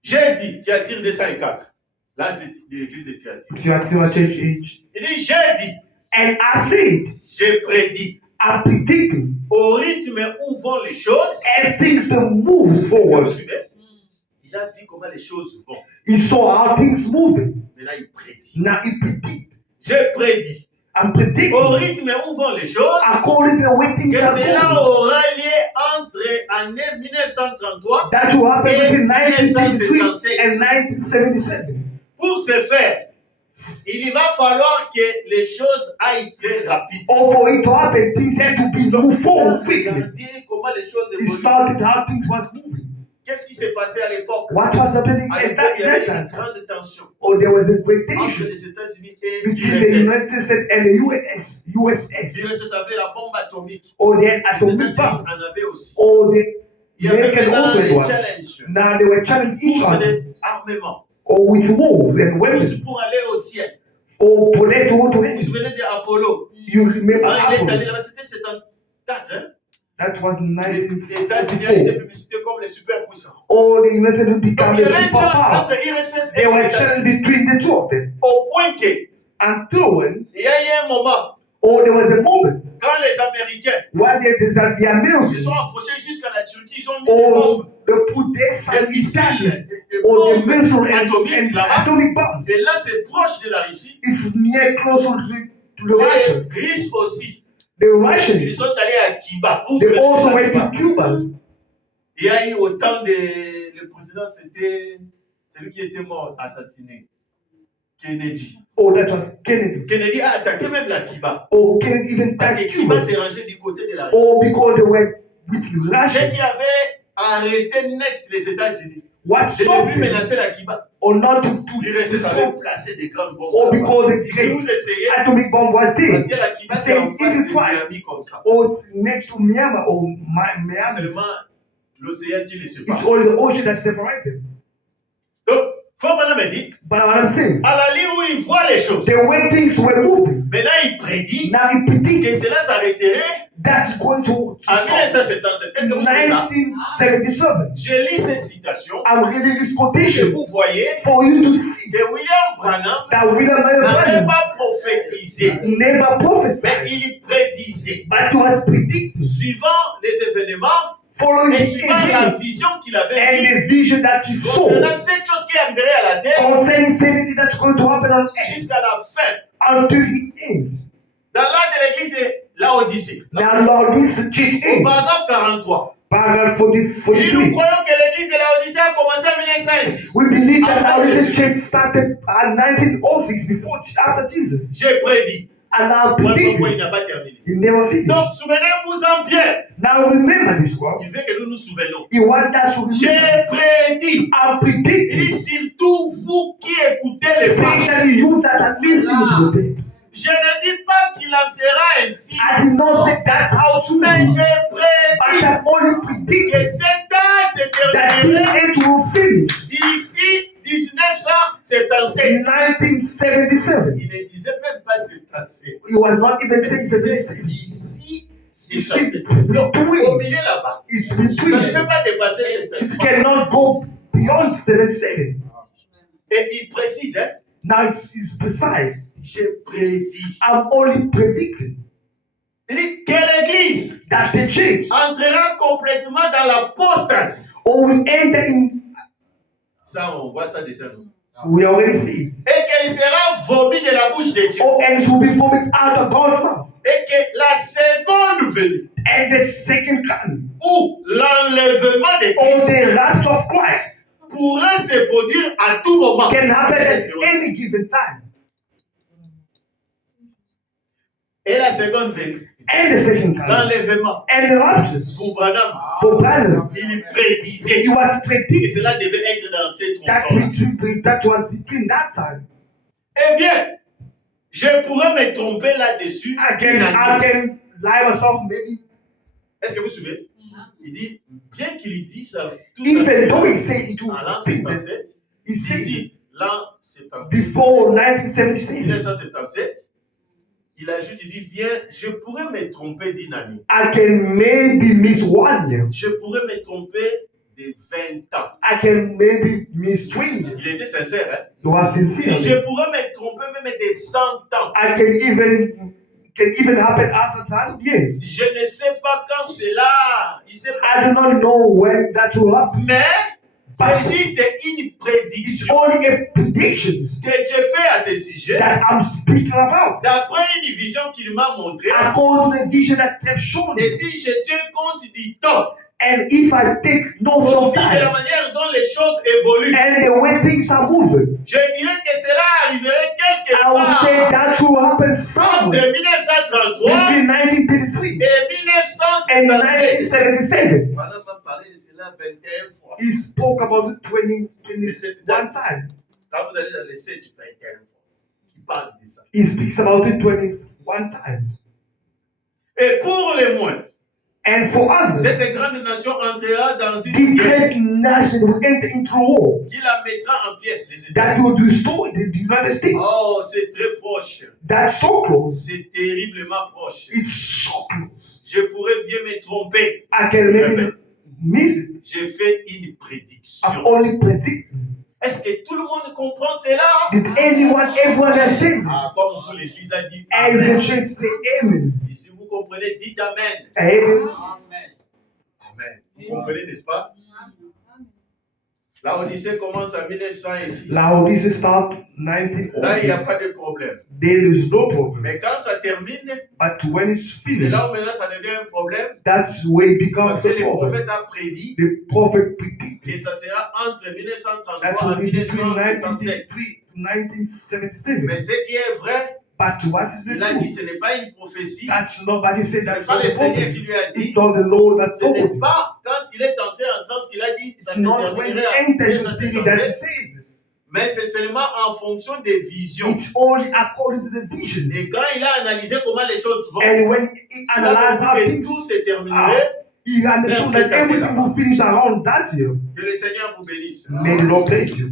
J'ai dit, Thyatire 204, l'âge de l'église de Thyatire. Thyatira church age. Il dit, j'ai dit, And I said, j'ai prédit, I'm predicting au rythme où vont les choses, as things that move est-ce que vous forward. suivez? Il a dit comment les choses vont. He saw how things moving. Maintenant, il prédit. Now he predict. J'ai prédit, I'm au predicting rythme où vont les choses, according to the way things que are cela going. aura lieu entre année 1933 That will happen et between 1963 1977. and 1977. Pour ce faire, il va falloir que les choses aillent très rapide. Or for it to happen, things had to be moved forward quickly. Regardez comment les choses It évoluent. started how things was moving. Qu'est-ce qui s'est passé à l'époque? What was happening À at l'époque, il y avait that une time? grande tension Oh, there was a great entre tension les États-Unis et between the l'URSS. United States and the USS. L'URSS avait la bombe atomique. Or the Les atomic États-Unis bomb. en avaient aussi. Or the Il y avait American maintenant open des one. challenges Now they were challenging each pour other. l'armement, Or with wolves and weapons. aussi pour aller au ciel. Or to let to Vous vous heaven. souvenez d'Apollo? You remember Quand il est allé Apollo? là-bas, c'était 74. Hein? That was Les États-Unis ont été 1944. publicités comme les superpuissances. Or the United States became Donc, il y a avait un challenge superpower. entre l'URSS et They les were États-Unis. challenging between the two of them. Au point que, Until when, il y a eu un moment, or there was a moment quand les Américains when the se Americans sont approchés jusqu'à la Turquie, ils ont mis des or bombes, they put their des side missiles, Italian des or the bombes missile atomiques and là-bas. atomic bombs. Et là, c'est proche de la Russie. It's near close to the Les Russians. Russes aussi. The Ils Russians, sont allés à Cuba. Vous they savez also ça, went Cuba. to Cuba. Il y a eu autant de... Le président, c'était celui qui était mort, assassiné. Kennedy. Oh, that was Kennedy. Kennedy a attaqué même la Cuba. Oh, Kennedy even Parce que touched Cuba Cuba. s'est rangé du côté de la Oh, Russie. because they were with Ce Russia. qui avait arrêté net les États-Unis What de ne stopped plus them menacer la Cuba. or not to Ils restaient stop? savaient placer des grandes bombes. Oh, là-bas. because the Et si vous great essayez, atomic bomb was parce there. que la Cuba The c'est en same face even de twice. Miami comme ça. Or next to Myanmar or Miami. Seulement l'océan qui les sépare. It's only the ocean that separates them. Donc, Fabana me dit, But what I'm saying, à la ligne où il voit les choses, the way things were moving, maintenant il prédit now it que predicts cela s'arrêterait that's going to en stop. 1977. Est-ce que vous savez ça? 1977. Je lis ces citations I'm reading this que quotation vous voyez for you to see que William Branham that William n'avait Branham pas prophétisé, never mais prophesied, il prédisait, but he was predicting, suivant les événements following et the suivant la events vision qu'il avait and vue the vision that he saw concernant cette chose qui arriverait à la terre concerning everything that's going to happen on earth jusqu'à la fin. until the end. Dans l'art de l'église de Laodicée, Now, Lord, this is church au age, paragraphe 43, paragraph il dit, nous 43. croyons que l'église de Laodicée a commencé en 1906. We believe that Après our religious Jésus. church started in 1906 before after Jesus. J'ai prédit. And now Moi, il predicted, n'a pas terminé. he never finished. Donc, souvenez-vous-en bien. Now remember this one. Il veut que nous nous souvenions. He wants us to remember. J'ai prédit. I'm Il dit predicting, surtout vous qui écoutez les paroles. especially you that are listening to this. Je ne dis pas qu'il en sera ainsi, I did not say that's how to mais be. j'ai But prédit I only que predicted cet âge se that this terminerait age will finish d'ici 1977. 1977. Il ne disait même pas 77. It was not even Il disait 77. d'ici It's 77. Donc, au milieu là-bas, It's ça ne between. peut pas dépasser It 77. cannot go beyond 77. Et il précise, hein, Now it's precise. j'ai prédit. I'm only predicting Il dit que l'église that the church entrera complètement dans l'apostasie. will enter in. Ça, on voit ça déjà, non? We already see it. Et qu'elle sera vomi de la bouche de Dieu. Oh, and it will be vomited out of God's mouth. Et que la seconde venue, And the second coming, ou l'enlèvement de or Christ, the rapture of Christ, pourra se produire à tout moment. can happen at any given time. Et la seconde venue, And the second coming, l'enlèvement, and the raptures. pour Branham, For Branham, il prédisait. it was Et predicted cela devait être dans ces that, tronçons-là. that was between that time. Eh bien, je pourrais me tromper là-dessus. I can lie myself maybe. Est-ce que vous vous souvenez? Il dit, bien qu'il dit ça, tout Even though he ça, said it en l'an was written, 77, he said d'ici l'an 77, before 1976. 1977, il ajoute, il dit, bien, je pourrais me tromper d'une année. I can maybe miss 1 year. Je pourrais me tromper de 20 ans. I can maybe miss 20 years. Il était sincère, hein? It was Il dit, sincere. je pourrais me tromper même de 100 ans. I can even happen after 30 years. Je ne sais pas quand cela, il sait I pas. do not know when that will happen. Mais c'est juste une It's prédiction only a prediction que j'ai fait à ce sujet that I'm speaking about. d'après une vision qu'il m'a montrée. According to the vision that they've shown Et me. si je tiens compte du temps, And if I take note au of fil de la time manière dont les choses évoluent, and the way things are moving, je dirais que cela arriverait quelque I would say part that will happen entre somewhere 1933 between 1933 et and 1977. 1977. Madame m'a parlé de cela 21 fois. He spoke about it 20, Et cette 21 date, times. quand vous allez dans les 7 21 fois, il parle de ça. He speaks about it 21 times. Et pour les moins, And for others, cette grande nation entrera dans the une guerre great nation will enter into war qui la mettra en pièces, les that États-Unis. will destroy the United States. Oh, c'est très proche. That's so close. C'est terriblement proche. It's so close. Je pourrais bien me tromper. I can maybe miss it. J'ai fait une I'm prédiction. only predicting. Est-ce que tout le monde comprend cela? Did everyone understand? Ah, comme vous, l'Église a dit As the Amen. church say amen. Et si vous comprenez, dites Amen. Amen. Amen. Vous comprenez, n'est-ce pas? La Odyssée commence en 1906. Laodicea start Là, il n'y a 1906. pas de problème. There is no problem. Mais quand ça termine, But when it's c'est finished, là où maintenant ça devient un problème. that's where it Parce becomes que a le problem. prophète a prédit The prophet predicted que ça sera entre that 1933 will et be between 1977. 1933 1977. Mais ce qui est vrai, But what is the il a dit truth? ce n'est pas une prophétie. That's not what he said. Ce That's n'est pas not le the Seigneur prophet. qui lui a It's dit. not the Lord that Ce told n'est him. pas quand il est entré en transe qu'il a dit ça It's se not when he terminerait. enters Ça the s'est city that he terminé. says this. Mais c'est seulement en fonction des visions. It's only according to the vision. Et quand il a analysé comment les choses vont, And when he il a analyzed how compris que things tout se terminerait. he understood that everything will finish around that year. Que le Seigneur vous bénisse. May the Lord bless you.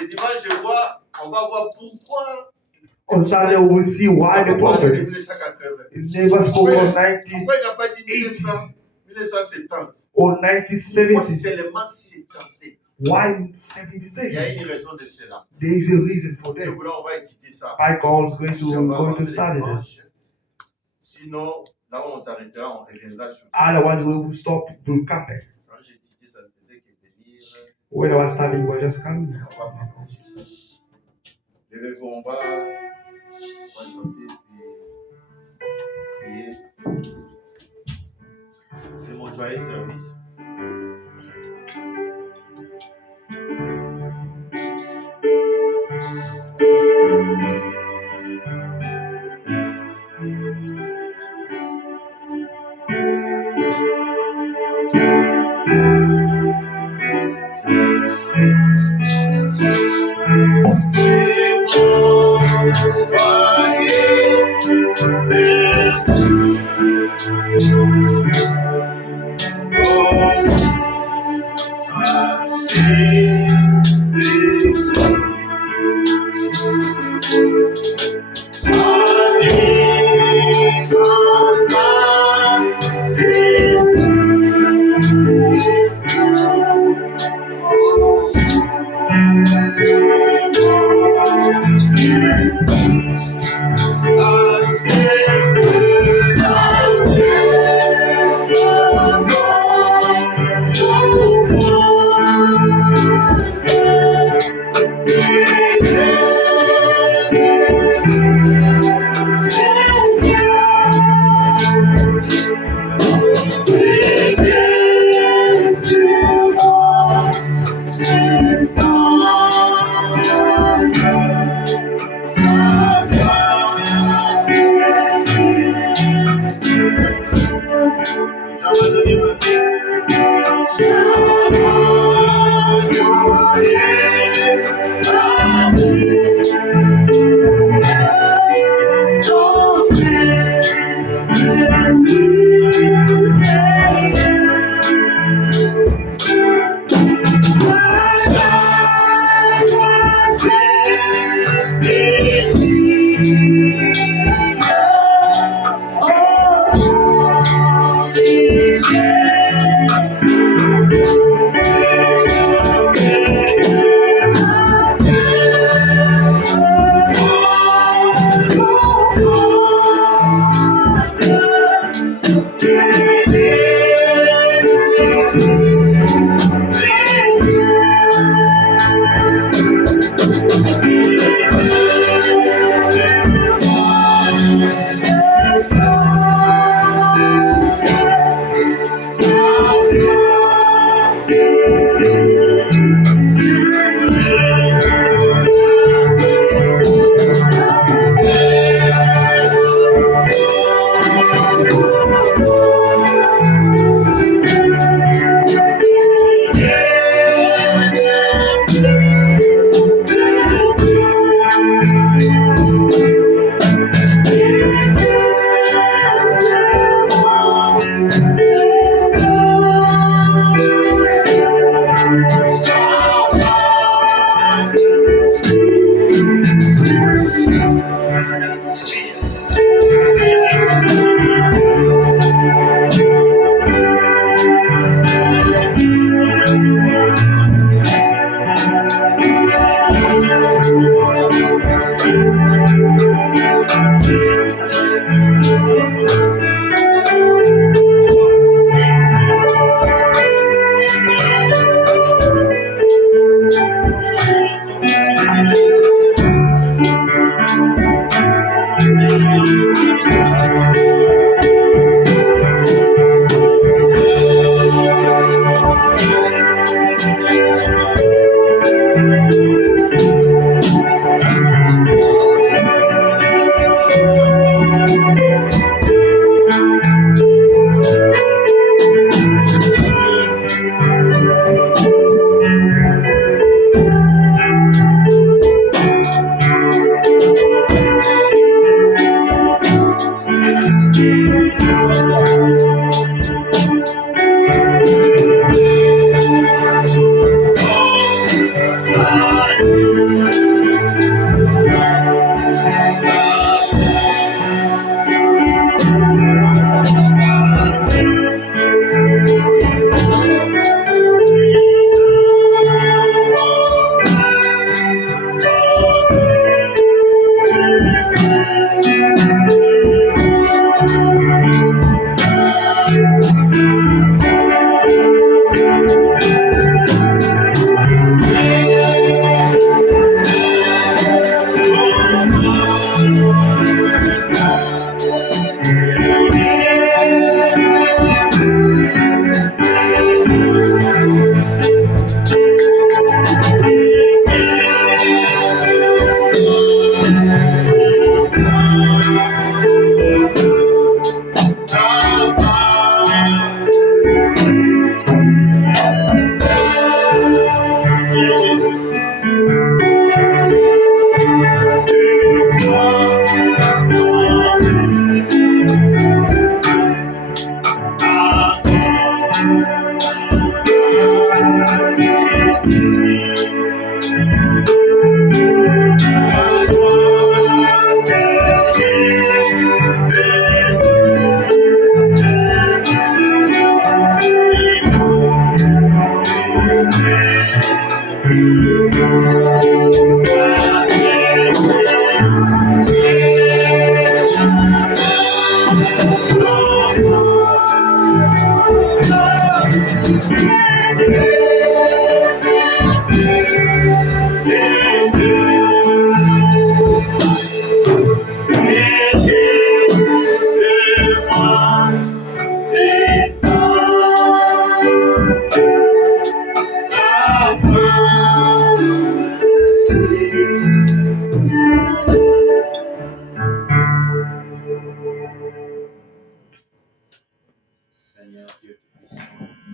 Le dimanche, on va voir pourquoi. On Sunday we will see why the prophet 1980. never spoke on Pourquoi il n'a pas dit 1970 or Pourquoi 1970? seulement 77? Why Il y a 77? une raison de cela. There is a reason for Dieu that. voulant, on va étudier ça. By God is Et on going va to avancer le study this. dimanche. Sinon, là où on s'arrêtera, on reviendra sur ça. Otherwise, we will stop. We'll come back. Quand j'ai étudié, ça ne faisait que venir. When I was studying, we just come. On va partager ça. Levez-vous, on va chanter et prier. C'est mon joyeux service.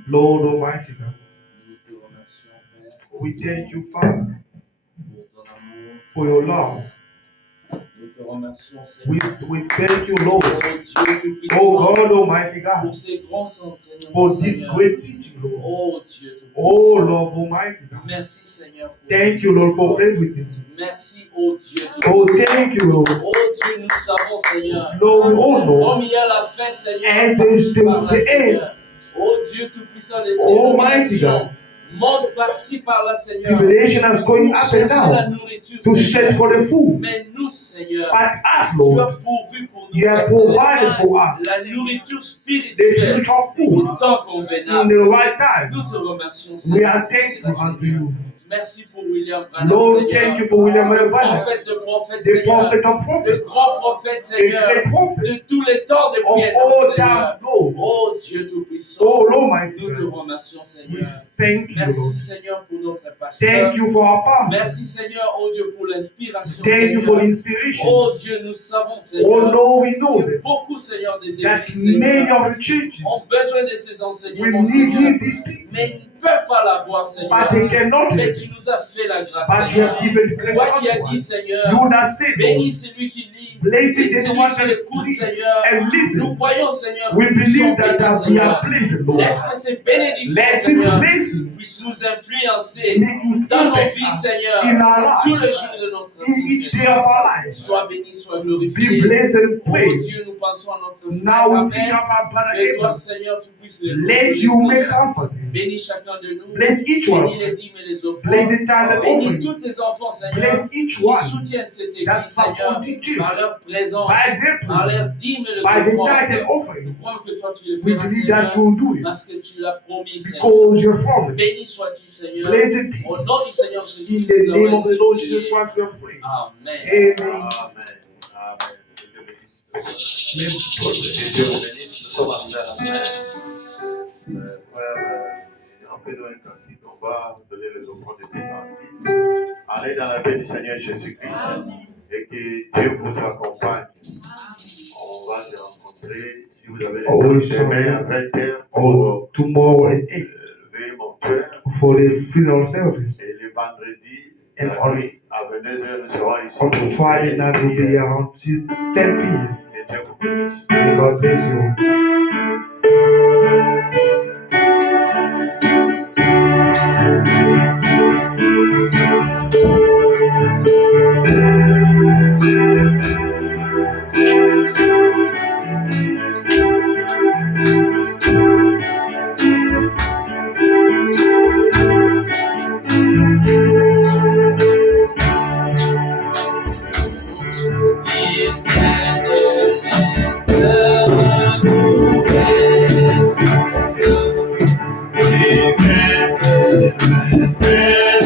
Lord Almighty God, we thank you, Father, for your love. Nous te remercions, We Seigneur. thank you, Lord. Oh Dieu Tout-Puissant, Oh God Almighty pour God, ces grands enseignements, for this Seigneur. great teaching, Lord. Oh Dieu Tout-Puissant. Oh Lord Almighty God. Merci, Seigneur. Pour Thank you, Lord, for everything. Merci, oh Dieu Oh, Tout-Puissant. thank you, Lord. Oh Dieu, nous savons, Seigneur. Lord, oh Lord. Comme il y a la fin, Seigneur, And par-ci, par-là, the Seigneur. end. Oh Dieu Tout-Puissant, les Almighty God. tribulations montent par-ci, par-là, Seigneur. Tribulation is going Pour up and chercher la down nourriture, to Seigneur. search for the food. Mais nous, Seigneur, But us, tu Lord, as pourvu pour nous, you have Père provided Céleste, for us la nourriture the spirituelle spiritual food au temps in convenable. the right time. Nous te remercions, We Seigneur. are thankful unto you. Merci pour William Branham, Lord, Seigneur. thank you for William Le Branham, prophète de prophètes, the Seigneur. prophet of Le prophets, grand prophète, the Seigneur. great prophet De tous les temps of depuis un an, all Seigneur. time, Lord. Oh Dieu Tout-Puissant. Oh Lord, my Nous te God, remercions, we Seigneur. thank you, Merci, Lord. Seigneur, pour notre pasteur. Thank you for our pastor. Merci, Seigneur, oh Dieu, pour l'inspiration, Thank you for Seigneur. inspiration. Oh Dieu, nous savons, Oh Seigneur, Lord, we know que that beaucoup, Seigneur, des that églises, many Seigneur, of the churches ont besoin de ces will enseignements, Seigneur, need these things, mais ils ne peuvent pas l'avoir, but Seigneur. they cannot. Mais tu nous as fait la grâce, But you have Seigneur. given grace Toi qui as unto dit, us. Seigneur, You that said, bénis Lord, celui qui lit blessed et is the celui one qui that écoute, reads Seigneur. and Nous listen. croyons, Seigneur, We que nous sommes believe that, bénis, we are Seigneur. pleased, Lord. Laisse que ces bénédictions, Let this Seigneur, blessing puissent nous influencer make you dans nos impact vies, us Seigneur, in our tous les lives, jours de notre in vie, each day Seigneur. of our lives. Sois béni, sois Be glorifié. blessed and Oh praised. Dieu, nous pensons à notre frère Now we think Abel. of our brother Que toi, Abel. Seigneur, tu puisses les Let consoler, you make Seigneur. comfort. Bénis chacun de nous. Bless each one. Bénis les dîmes et les offrandes. Bless the tithe and Bénis offering. tous tes enfants, Seigneur, Bless each qui one soutiennent cette that église, Seigneur, support the church par leur présence, by their par presence, leurs dîmes et les by the tithe and offrandes. offering. Nous croyons que toi, tu le We feras, believe that Seigneur, you will do it parce que tu l'as promis, Seigneur. because you're promised. Béni sois-tu, Seigneur. Blessed be. Au nom du Seigneur Jésus, In nous the name avons of the ainsi Lord prié. Jesus Christ, we are praying. Amen. Amen. Amen. Amen. Que Dieu bénisse. Let's pray. Que Dieu vous bénisse. Nous sommes arrivés à la fin. Frère, en fait, nous un cantique, on va donner les offrandes de parties. Allez dans la paix du Seigneur Jésus-Christ et que Dieu vous accompagne. On va se rencontrer. Si vous avez demain à 20h Or tomorrow at 8 lever mortuaire for the funeral service. et le vendredi And la on, nuit à 22h nous serons ici. on Friday night will be around 10 p.m. Que Dieu vous bénisse. May God bless you. Amen.